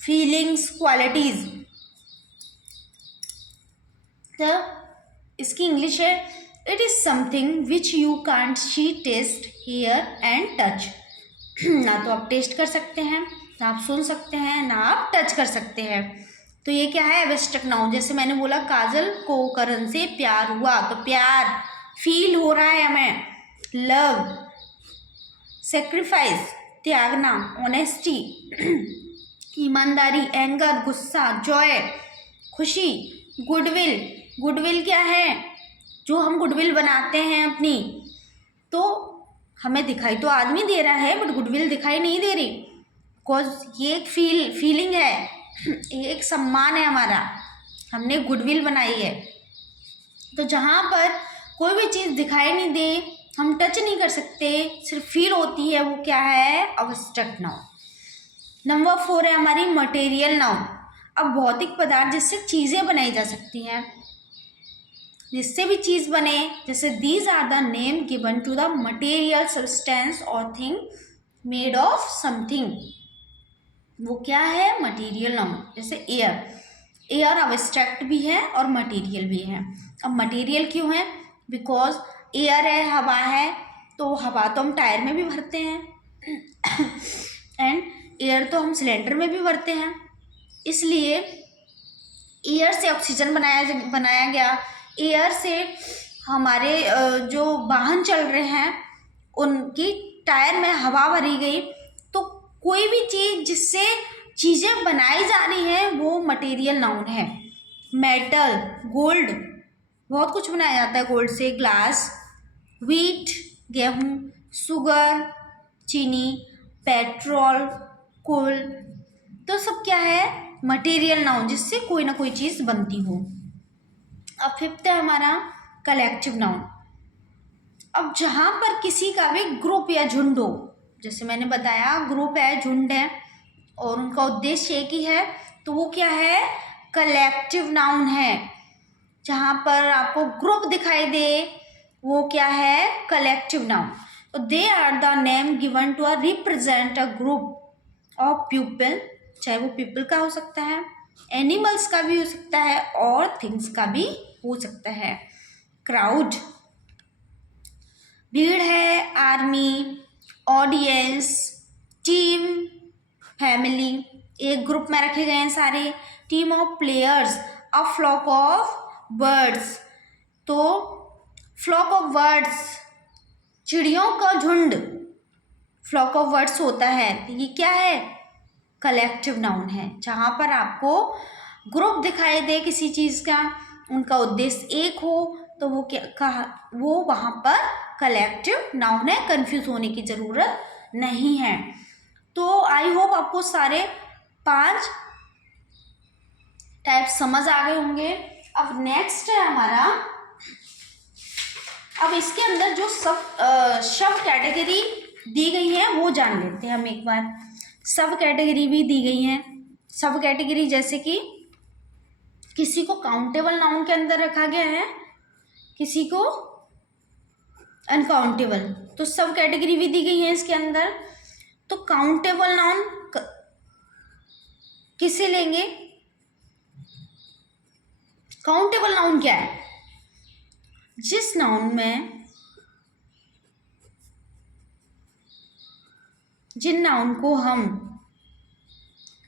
Feelings, qualities. तो इसकी इंग्लिश है it is something which you can't see, taste, hear and touch. ना तो आप टेस्ट कर सकते हैं, ना आप सुन सकते हैं, ना आप टच कर सकते हैं। तो ये क्या है, एब्स्ट्रैक्ट नाउन। जैसे मैंने बोला काजल को करण से प्यार हुआ, तो प्यार फील हो रहा है हमें। लव, सेक्रीफाइस, त्यागना, ऑनेस्टी, ईमानदारी, एंगर, गुस्सा, जॉय, खुशी, गुडविल। गुडविल क्या है, जो हम गुडविल बनाते हैं अपनी, तो हमें दिखाई तो आदमी दे रहा है बट गुडविल दिखाई नहीं दे रही, बिकॉज ये एक फीलिंग है, एक सम्मान है हमारा, हमने गुडविल बनाई है। तो जहाँ पर कोई भी चीज़ दिखाई नहीं दे, हम टच नहीं कर सकते, सिर्फ फील होती है, वो क्या है, अब्स्ट्रैक्ट नाउन। नंबर 4 है हमारी मटेरियल नाउन। अब भौतिक पदार्थ जिससे चीज़ें बनाई जा सकती हैं, जिससे भी चीज़ बने, जैसे these are the name given to the material substance और थिंग मेड ऑफ समथिंग। वो क्या है, मटेरियल नाउन। जैसे एयर, एयर अब्स्ट्रैक्ट भी है और मटेरियल भी है। अब मटेरियल क्यों है, बिकॉज एयर है, हवा है, तो हवा तो हम टायर में भी भरते हैं एंड एयर तो हम सिलेंडर में भी भरते हैं, इसलिए एयर से ऑक्सीजन बनाया गया। एयर से हमारे जो वाहन चल रहे हैं उनकी टायर में हवा भरी गई। तो कोई भी चीज़ जिससे चीज़ें बनाई जा रही हैं वो मटेरियल नाउन है। मेटल, गोल्ड, बहुत कुछ बनाया जाता है गोल्ड से। ग्लास, व्हीट, गेहूँ, शुगर, चीनी, पेट्रोल, कोल, तो सब क्या है, मटेरियल नाउन, जिससे कोई ना कोई चीज़ बनती हो। अब फिफ्थ है हमारा कलेक्टिव नाउन। अब जहाँ पर किसी का भी ग्रुप या झुंड हो, जैसे मैंने बताया ग्रुप है, झुंड है और उनका उद्देश्य एक ही है, तो वो क्या है, कलेक्टिव नाउन है। जहाँ पर आपको ग्रुप दिखाई दे वो क्या है, कलेक्टिव नाउन। तो they are the name given to represent a group of people, चाहे वो पीपल का हो सकता है, एनिमल्स का भी हो सकता है और थिंग्स का भी हो सकता है। क्राउड, भीड़ है, आर्मी, ऑडियंस, टीम, फैमिली, एक ग्रुप में रखे गए हैं सारे। Team of players, a flock of birds, तो फ्लॉक ऑफ बर्ड्स चिड़ियों का झुंड, फ्लॉक ऑफ बर्ड्स होता है, तो ये क्या है, कलेक्टिव नाउन है। जहाँ पर आपको ग्रुप दिखाई दे किसी चीज़ का, उनका उद्देश्य एक हो, तो वो क्या कहा, वो वहाँ पर कलेक्टिव नाउन है। कंफ्यूज होने की ज़रूरत नहीं है। तो आई होप आपको सारे 5 टाइप समझ आ गए होंगे। अब नेक्स्ट है हमारा, अब इसके अंदर जो सब कैटेगरी दी गई है वो जान लेते हैं हम एक बार। सब कैटेगरी भी दी गई हैं। सब कैटेगरी जैसे कि किसी को काउंटेबल नाउन के अंदर रखा गया है, किसी को अनकाउंटेबल, तो सब कैटेगरी भी दी गई है इसके अंदर। तो काउंटेबल नाउन किसे लेंगे, काउंटेबल नाउन क्या है, जिस नाउन में जिन नाउन को हम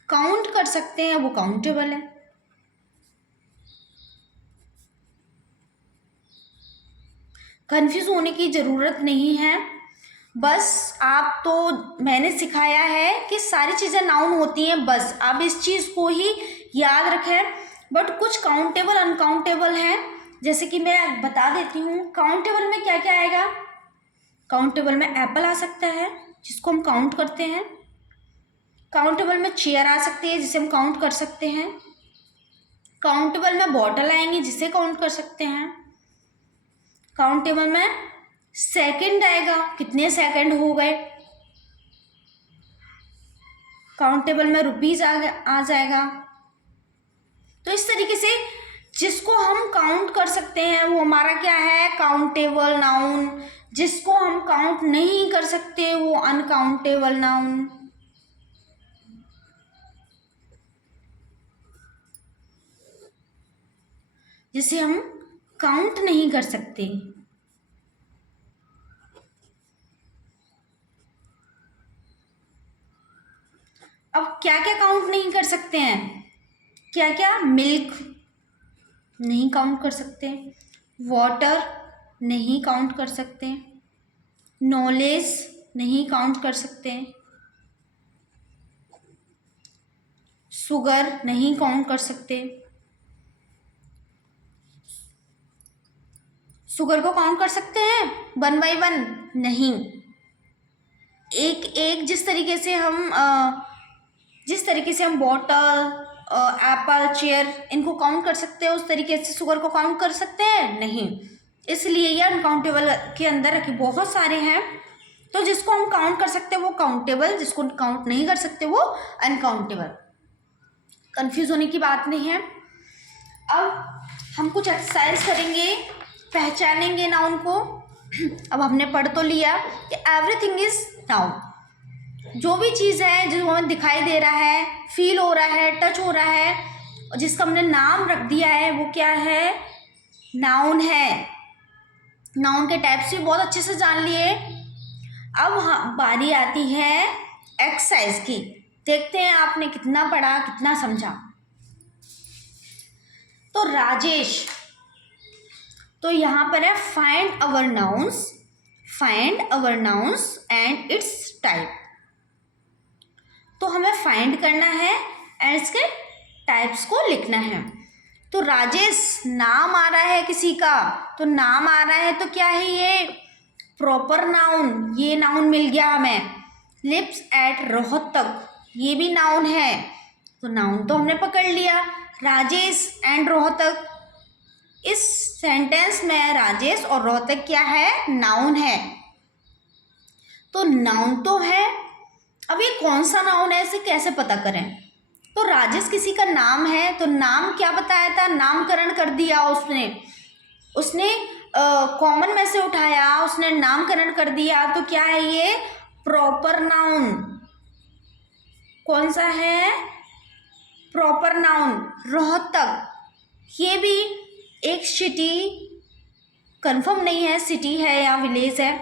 काउंट कर सकते हैं वो काउंटेबल है। कंफ्यूज होने की ज़रूरत नहीं है, बस आप तो मैंने सिखाया है कि सारी चीज़ें नाउन होती हैं, बस आप इस चीज़ को ही याद रखें। बट कुछ काउंटेबल अनकाउंटेबल हैं, जैसे कि मैं बता देती हूँ, काउंटेबल में क्या क्या आएगा। काउंटेबल में एप्पल आ सकता है जिसको हम काउंट करते हैं। काउंटेबल में चेयर आ सकती है जिसे हम काउंट कर सकते हैं। काउंटेबल में बॉटल आएंगी जिसे काउंट कर सकते हैं। काउंटेबल में सेकंड आएगा, कितने सेकंड हो गए। काउंटेबल में रुपीज आ जाएगा। तो इस तरीके से जिसको हम काउंट कर सकते हैं वो हमारा क्या है, काउंटेबल नाउन। जिसको हम काउंट नहीं कर सकते वो अनकाउंटेबल नाउन। जिसे हम काउंट नहीं कर सकते। अब क्या क्या काउंट नहीं कर सकते हैं, क्या क्या, मिल्क नहीं काउंट कर सकते, वाटर नहीं काउंट कर सकते, नॉलेज नहीं काउंट कर सकते, शुगर नहीं काउंट कर सकते। शुगर को काउंट कर सकते हैं 1 बाय 1? नहीं। एक एक जिस तरीके से हम बॉटल, एप्पल, चेयर इनको काउंट कर सकते हैं उस तरीके से शुगर को काउंट कर सकते हैं? नहीं। इसलिए ये अनकाउंटेबल के अंदर रखे बहुत सारे हैं। तो जिसको हम काउंट कर सकते हैं वो काउंटेबल, जिसको काउंट नहीं कर सकते वो अनकाउंटेबल। कंफ्यूज होने की बात नहीं है। अब हम कुछ एक्सरसाइज करेंगे, पहचानेंगे नाउन को। अब हमने पढ़ तो लिया कि एवरीथिंग इज नाउन। जो भी चीज़ है जो हमें दिखाई दे रहा है, फील हो रहा है, टच हो रहा है, और जिसका हमने नाम रख दिया है वो क्या है, नाउन है। नाउन के टाइप्स भी बहुत अच्छे से जान लिए। अब बारी आती है एक्सरसाइज की। देखते हैं आपने कितना पढ़ा, कितना समझा। तो राजेश, तो यहाँ पर है find our nouns and it's type. तो हमें फाइंड करना है एंड इसके टाइप्स को लिखना है। तो राजेश नाम आ रहा है किसी का, तो नाम आ रहा है तो क्या है ये, प्रॉपर नाउन। ये नाउन मिल गया हमें। लिव्स एट रोहतक, ये भी नाउन है। तो नाउन तो हमने पकड़ लिया, राजेश एंड रोहतक। इस सेंटेंस में राजेश और रोहतक क्या है, नाउन है। तो नाउन तो है। अब ये कौन सा नाउन है, इसे कैसे पता करें। तो राजेश किसी का नाम है, तो नाम क्या बताया था, नामकरण कर दिया उसने कॉमन में से उठाया, उसने नामकरण कर दिया। तो क्या है ये, प्रॉपर नाउन। कौन सा है, प्रॉपर नाउन। रोहतक, ये भी एक सिटी, कंफर्म नहीं है सिटी है या विलेज है,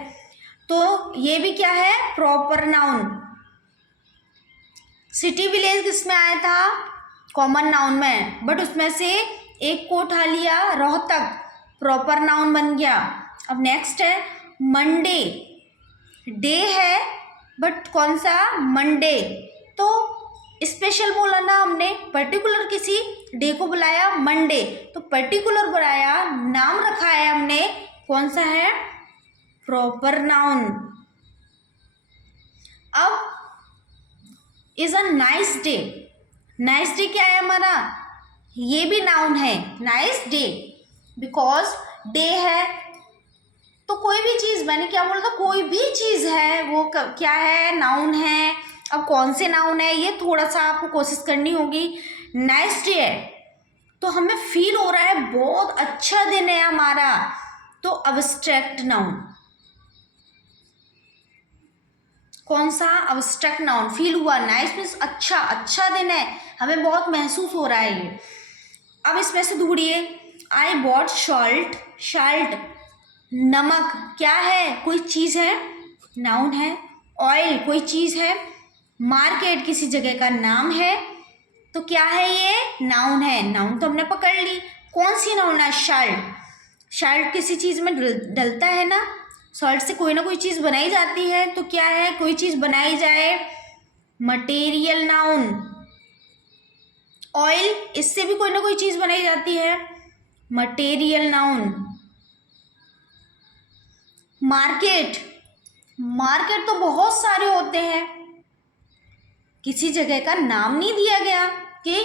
तो ये भी क्या है, प्रॉपर नाउन। सिटी विलेज किसमें आया था, कॉमन नाउन में, बट उसमें से एक को उठा लिया, रोहतक प्रॉपर नाउन बन गया। अब नेक्स्ट है मंडे, डे है बट कौन सा, मंडे। तो स्पेशल बोला ना हमने, पर्टिकुलर किसी डे को बुलाया मंडे, तो पर्टिकुलर बुलाया, नाम रखा है हमने, कौन सा है, प्रॉपर नाउन। अब is a nice day, nice day क्या है हमारा, ये भी नाउन है, नाइस डे, बिकॉज डे है। तो कोई भी चीज़, मैंने क्या बोला था, कोई भी चीज़ है वो क्या है, नाउन है। अब कौन से नाउन है ये थोड़ा सा आपको कोशिश करनी होगी। नाइस डे है तो हमें फील हो रहा है बहुत अच्छा दिन है हमारा, तो अब्स्ट्रैक्ट नाउन। कौन सा, अब्स्ट्रैक्ट नाउन। फील हुआ, नाइस मीन्स अच्छा, अच्छा दिन है, हमें बहुत महसूस हो रहा है ये। अब इसमें से ढूंढिए, आई बॉट सॉल्ट, सॉल्ट नमक क्या है, कोई चीज़ है, नाउन है। ऑयल कोई चीज़ है। मार्केट किसी जगह का नाम है, तो क्या है ये, नाउन है। नाउन तो हमने पकड़ ली। कौन सी नाउन है, शर्ट, शर्ट किसी चीज़ में डलता है ना, सॉल्ट से कोई ना कोई चीज़ बनाई जाती है, तो क्या है, कोई चीज़ बनाई जाए, मटेरियल नाउन। ऑयल, इससे भी कोई ना कोई चीज़ बनाई जाती है, मटेरियल नाउन। मार्केट, मार्केट तो बहुत सारे होते हैं, किसी जगह का नाम नहीं दिया गया कि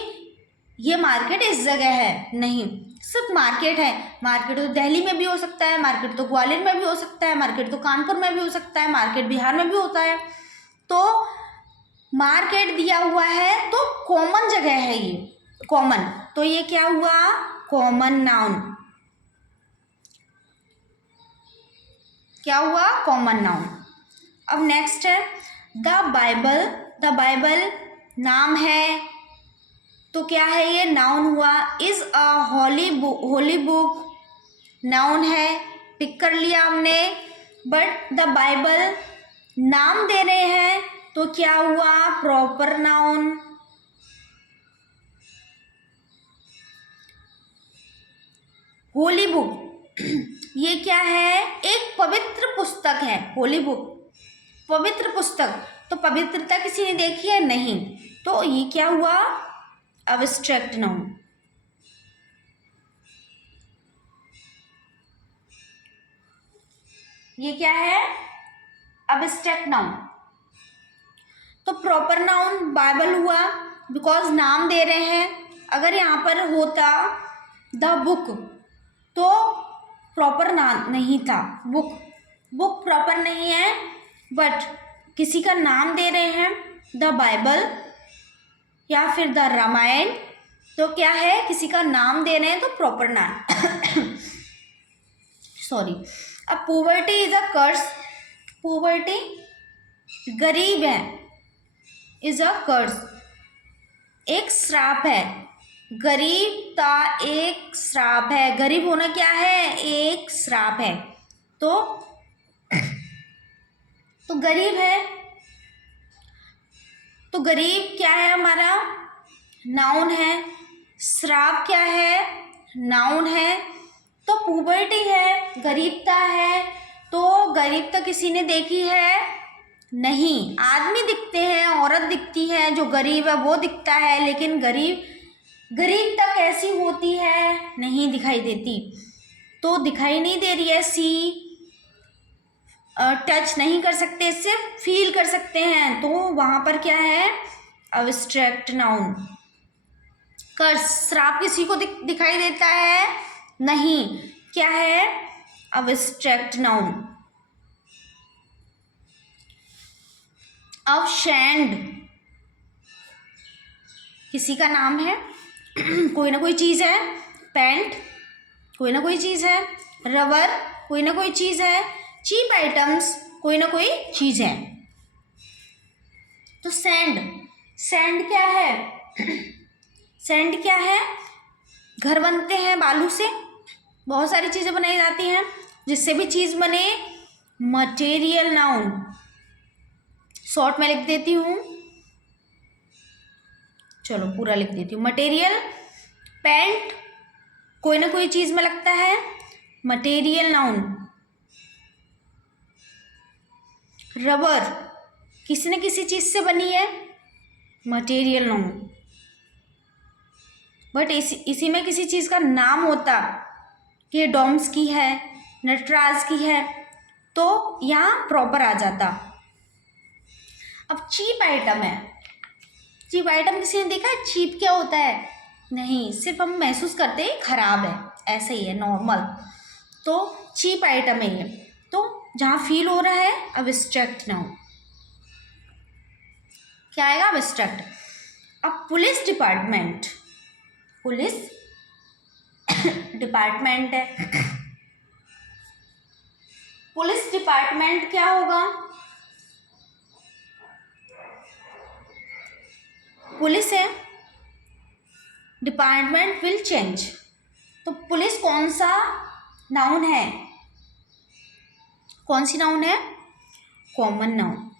ये मार्केट इस जगह है, नहीं, सिर्फ मार्केट है। मार्केट तो दिल्ली में भी हो सकता है, मार्केट तो ग्वालियर में भी हो सकता है, मार्केट तो कानपुर में भी हो सकता है, मार्केट बिहार में भी होता है। तो मार्केट दिया हुआ है तो कॉमन जगह है ये, कॉमन, तो ये क्या हुआ, कॉमन नाउन। क्या हुआ, कॉमन नाउन। अब नेक्स्ट है द बाइबल। द बाइबल नाम है तो क्या है, ये नाउन हुआ। Is a Holi book, Holi book noun है, पिक कर लिया हमने। बट द बाइबल नाम दे रहे हैं तो क्या हुआ, प्रॉपर नाउन। होली बुक ये क्या है, एक पवित्र पुस्तक है। होली बुक पवित्र पुस्तक, तो पवित्रता किसी ने देखी है, नहीं, तो ये क्या हुआ, अब्स्ट्रैक्ट नाउन। ये क्या है, अब्स्ट्रैक्ट नाउन। तो प्रॉपर नाउन बाइबल हुआ बिकॉज नाम दे रहे हैं। अगर यहाँ पर होता द बुक तो प्रॉपर नाम नहीं था, बुक, बुक प्रॉपर नहीं है, बट किसी का नाम दे रहे हैं, द बाइबल या फिर द रामायण, तो क्या है, किसी का नाम दे रहे हैं तो प्रॉपर नाम। सॉरी। अब poverty is a curse, poverty गरीब है, इज अ कर्स एक श्राप है। गरीबता एक श्राप है, गरीब होना क्या है, एक श्राप है। तो गरीब है, तो गरीब क्या है हमारा, नाउन है। श्राप क्या है, नाउन है। तो पुबर्टी है, गरीबता है, तो गरीबता किसी ने देखी है, नहीं। आदमी दिखते हैं, औरत दिखती है, जो गरीब है वो दिखता है, लेकिन गरीबता कैसी होती है, नहीं दिखाई देती। तो दिखाई नहीं दे रही है, सी टच नहीं कर सकते, सिर्फ फील कर सकते हैं, तो वहाँ पर क्या है, अब्स्ट्रैक्ट नाउन। कर्स, श्राप किसी को दिखाई देता है, नहीं, क्या है, अब्स्ट्रैक्ट नाउन। अब शैंड किसी का नाम है, कोई ना कोई चीज़ है। पेंट कोई ना कोई चीज़ है। रबर कोई ना कोई चीज़ है। चीप आइटम्स कोई ना कोई चीज़ है। तो सैंड, सैंड क्या है, सैंड क्या है, घर बनते हैं बालू से, बहुत सारी चीज़ें बनाई जाती हैं, जिससे भी चीज़ बने, मटेरियल नाउन। शॉर्ट में लिख देती हूँ, चलो पूरा लिख देती हूँ। मटेरियल, पेंट कोई ना कोई चीज़ में लगता है, मटेरियल नाउन। रबर किसी न किसी चीज़ से बनी है, मटेरियल नाउन। बट इसी में किसी चीज़ का नाम होता कि डॉम्स की है, नटराज की है, तो यहाँ प्रॉपर आ जाता। अब चीप आइटम है, चीप आइटम किसी ने देखा है, चीप क्या होता है, नहीं, सिर्फ हम महसूस करते हैं खराब है, ऐसे ही है, नॉर्मल। तो चीप आइटम है ये, तो जहाँ फील हो रहा है, अब्स्ट्रैक्ट नाउन। क्या आएगा, अब्स्ट्रैक्ट। अब पुलिस डिपार्टमेंट, पुलिस डिपार्टमेंट है, पुलिस डिपार्टमेंट क्या होगा, पुलिस है, डिपार्टमेंट विल चेंज। तो पुलिस कौन सा नाउन है, कौन सी नाउन है, कॉमन नाउन।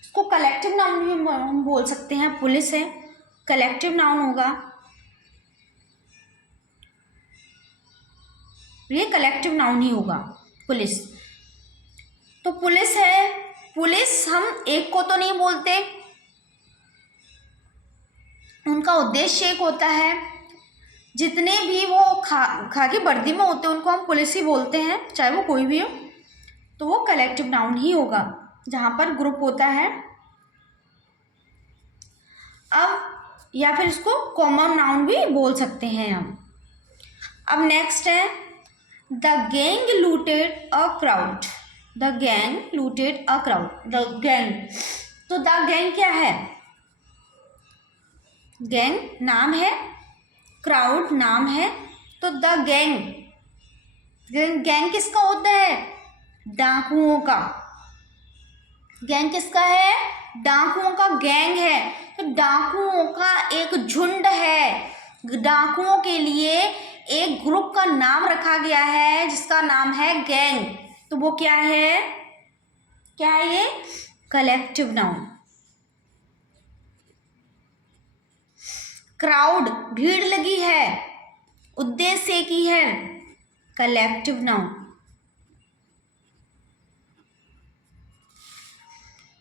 इसको कलेक्टिव नाउन भी हम बोल सकते हैं, पुलिस है, कलेक्टिव नाउन होगा, ये कलेक्टिव नाउन ही होगा, पुलिस। तो पुलिस है, पुलिस हम एक को तो नहीं बोलते, उनका उद्देश्य एक होता है, जितने भी वो खाकी वर्दी में होते हैं उनको हम पुलिस ही बोलते हैं, चाहे वो कोई भी हो, तो वो कलेक्टिव नाउन ही होगा जहाँ पर ग्रुप होता है। अब या फिर इसको कॉमन नाउन भी बोल सकते हैं हम। अब नेक्स्ट है the gang looted a crowd. The gang looted a crowd. The gang, तो द गैंग क्या है? गैंग नाम है, क्राउड नाम है, तो द गैंग, गैंग किसका होता है? डाकुओं का। गैंग किसका है? डाकुओं का गैंग है। तो डाकुओं का एक झुंड है। डाकुओं के लिए एक ग्रुप का नाम रखा गया है जिसका नाम है गैंग। तो वो क्या है? क्या है ये? Collective noun. क्राउड, भीड़ लगी है, उद्देश्य की है, कलेक्टिव नाउन।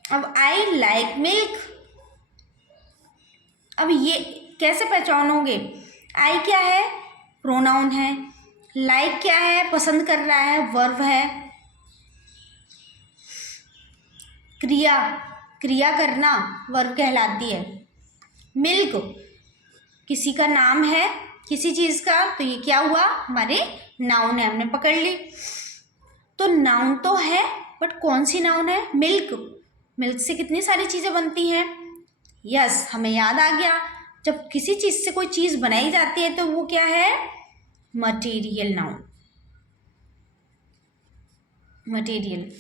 अब आई लाइक मिल्क। अब ये कैसे पहचानोगे? आई क्या है? प्रोनाउन है। लाइक क्या है? पसंद कर रहा है, वर्ब है। क्रिया, क्रिया करना वर्ब कहलाती है। मिल्क किसी का नाम है, किसी चीज़ का, तो ये क्या हुआ? हमारे नाउन है, हमने पकड़ ली। तो नाउन तो है, बट कौन सी नाउन है? मिल्क। मिल्क से कितनी सारी चीज़ें बनती हैं। यस, हमें याद आ गया, जब किसी चीज़ से कोई चीज़ बनाई जाती है तो वो क्या है? Material noun. मटेरियल।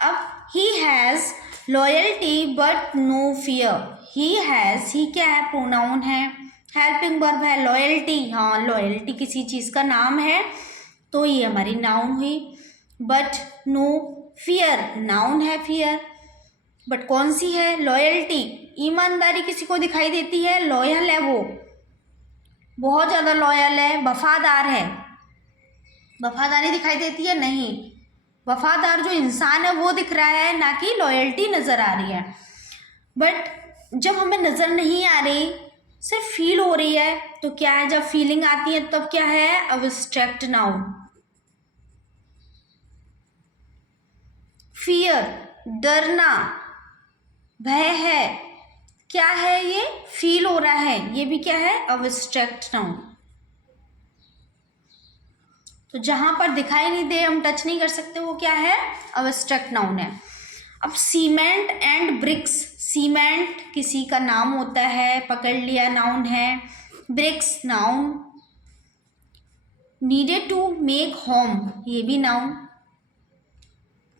अब he has loyalty but no fear. He has, he क्या है? प्रोनाउन है, हेल्पिंग वर्ब है, लॉयल्टी, हाँ लॉयल्टी किसी चीज़ का नाम है, तो ये हमारी नाउन हुई। बट नो फियर, नाउन है फियर, बट कौन सी है? लॉयल्टी, ईमानदारी किसी को दिखाई देती है, लॉयल है, वो बहुत ज़्यादा लॉयल है, वफादार है। वफादारी दिखाई देती है? नहीं, वफादार जो इंसान है वो दिख रहा है, ना कि लॉयल्टी नज़र आ रही है। बट जब हमें नज़र नहीं आ रही, सिर्फ फील हो रही है, तो क्या है? जब फीलिंग आती है तब क्या है? Abstract noun. फियर, डरना, भय है, क्या है? ये फील हो रहा है, ये भी क्या है? Abstract noun. तो जहां पर दिखाई नहीं दे, हम टच नहीं कर सकते, वो क्या है? एब्स्ट्रैक्ट नाउन है। अब सीमेंट एंड ब्रिक्स। सीमेंट किसी का नाम होता है, पकड़ लिया, नाउन है। Bricks noun. Needed to make home, ये भी नाउन।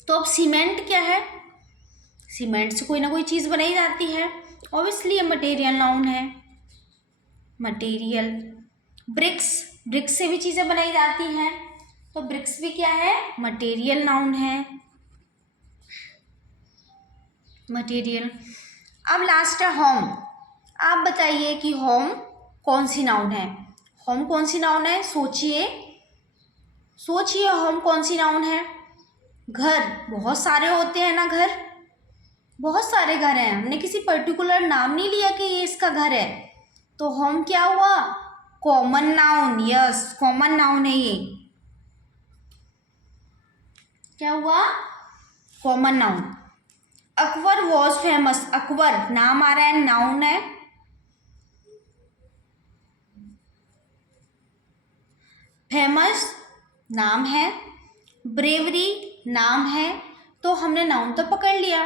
तो अब सीमेंट क्या है? सीमेंट से कोई ना कोई चीज़ बनाई जाती है, ऑब्वियसली ये मटेरियल नाउन है, मटेरियल। ब्रिक्स, ब्रिक्स से भी चीज़ें बनाई जाती हैं, तो ब्रिक्स भी क्या है? मटेरियल नाउन है, मटेरियल। अब लास्ट है होम। आप बताइए कि होम कौन सी नाउन है? होम कौन सी नाउन है? सोचिए, सोचिए, होम कौन सी नाउन है? घर, बहुत सारे होते हैं ना घर, बहुत सारे घर हैं, हमने किसी पर्टिकुलर नाम नहीं लिया कि ये इसका घर है, तो होम क्या हुआ? Common noun. Yes, common noun है ये, क्या हुआ? Common noun. Akbar was famous. Akbar नाम आ रहा है, नाउन है। फेमस नाम है, ब्रेवरी नाम है, तो हमने नाउन तो पकड़ लिया,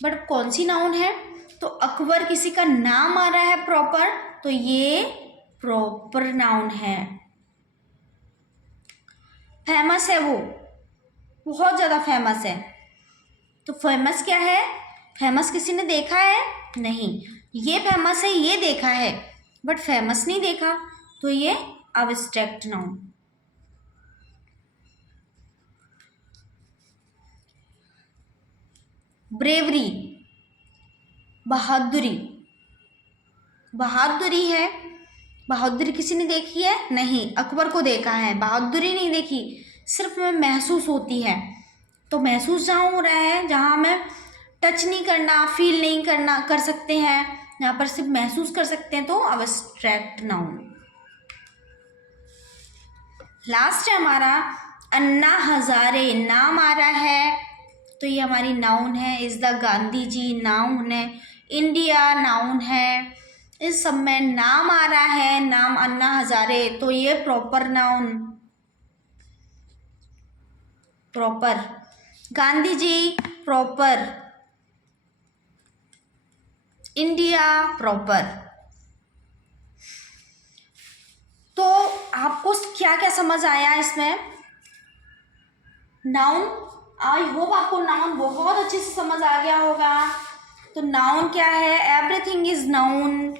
बट कौन सी नाउन है? तो अकबर किसी का नाम आ रहा है प्रॉपर, तो ये प्रॉपर नाउन है। फेमस है, वो बहुत ज़्यादा फेमस है, तो फेमस क्या है? फेमस किसी ने देखा है? नहीं, ये फेमस है, ये देखा है, बट फेमस नहीं देखा, तो ये एब्स्ट्रैक्ट नाउन। ब्रेवरी, बहादुरी, बहादुरी है, बहादुरी किसी ने देखी है? नहीं, अकबर को देखा है, बहादुरी नहीं देखी, सिर्फ में महसूस होती है, तो महसूस जहाँ हो रहा है, जहाँ हमें टच नहीं करना, फील नहीं करना कर सकते हैं, यहाँ पर सिर्फ महसूस कर सकते हैं तो एब्स्ट्रैक्ट नाउन। लास्ट है हमारा अन्ना हजारे, नाम आ रहा है तो ये हमारी नाउन है। इस द गांधी जी नाउन है। इंडिया नाउन है। इस सब में नाम आ रहा है, नाम अन्ना हजारे, तो ये proper noun, proper. Gandhi ji proper, India proper. तो आपको क्या क्या समझ आया इसमें? नाउन, आई होप आपको नाउन बहुत अच्छे से समझ आ गया होगा। तो नाउन क्या है? Everything is noun,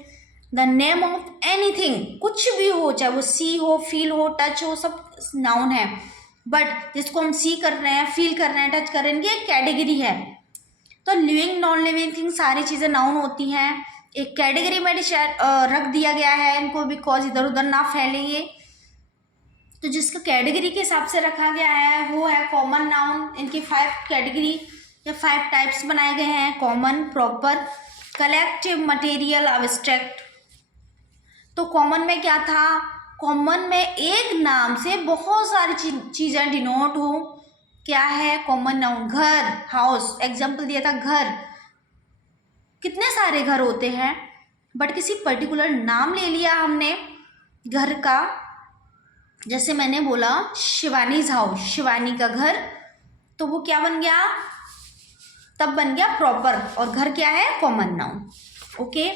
the name of anything, कुछ भी हो, चाहे वो सी हो, फील हो, टच हो, सब नाउन है। बट जिसको हम सी कर रहे हैं, फील कर रहे हैं, टच कर रहे हैं, ये एक कैटेगरी है। तो लिविंग नॉन लिविंग थिंग सारी चीज़ें नाउन होती हैं, एक कैटेगरी में रख दिया गया है इनको, बिकॉज इधर उधर ना फैलेंगे। तो जिसका कैटेगरी के हिसाब से रखा गया है वो है कॉमन नाउन। इनकी 5 कैटेगरी या 5 टाइप्स बनाए गए हैं, common, proper, collective, material, abstract. तो कॉमन में क्या था? कॉमन में एक नाम से बहुत सारी चीज़ें डिनोट हो, क्या है कॉमन नाउन? घर, हाउस, एग्जाम्पल दिया था घर, कितने सारे घर होते हैं, बट किसी पर्टिकुलर नाम ले लिया हमने घर का। जैसे मैंने बोला शिवानीज हाउस, शिवानी का घर, तो वो क्या बन गया? तब बन गया प्रॉपर, और घर क्या है? Common noun. ओके,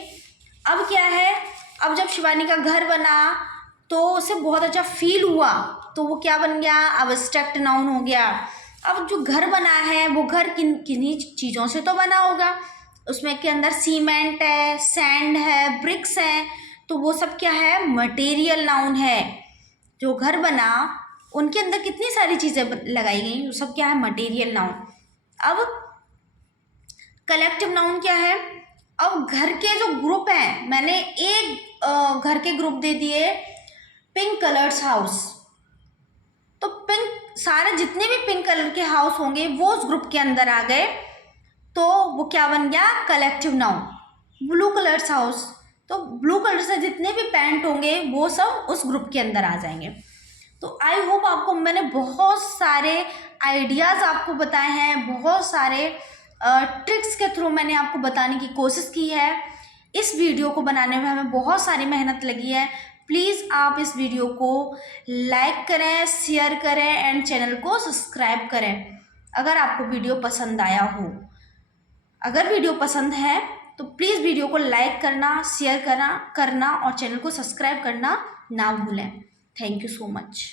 अब क्या है? अब जब शिवानी का घर बना तो उसे बहुत अच्छा फील हुआ, तो वो क्या बन गया? एब्स्ट्रैक्ट नाउन हो गया। अब जो घर बना है वो घर किन्हीं चीज़ों से तो बना होगा, उसमें के अंदर सीमेंट है, सैंड है, ब्रिक्स हैं, तो वो सब क्या है? मटेरियल नाउन है। जो घर बना उनके अंदर कितनी सारी चीज़ें लगाई गई, वो सब क्या है? Material noun. अब कलेक्टिव नाउन क्या है? अब घर के जो ग्रुप हैं, मैंने एक घर के ग्रुप दे दिए पिंक कलर्स हाउस, तो पिंक, सारे जितने भी पिंक कलर के हाउस होंगे वो उस ग्रुप के अंदर आ गए, तो वो क्या बन गया? Collective noun. Blue colours house, तो ब्लू कलर से जितने भी पेंट होंगे वो सब उस ग्रुप के अंदर आ जाएंगे। तो आई होप आपको मैंने बहुत सारे आइडियाज़ आपको बताए हैं, बहुत सारे ट्रिक्स के थ्रू मैंने आपको बताने की कोशिश की है। इस वीडियो को बनाने में हमें बहुत सारी मेहनत लगी है। प्लीज़ आप इस वीडियो को लाइक करें, शेयर करें एंड चैनल को सब्सक्राइब करें अगर आपको वीडियो पसंद आया हो। अगर वीडियो पसंद है तो प्लीज़ वीडियो को लाइक करना, शेयर करना और चैनल को सब्सक्राइब करना ना भूलें। Thank you so much.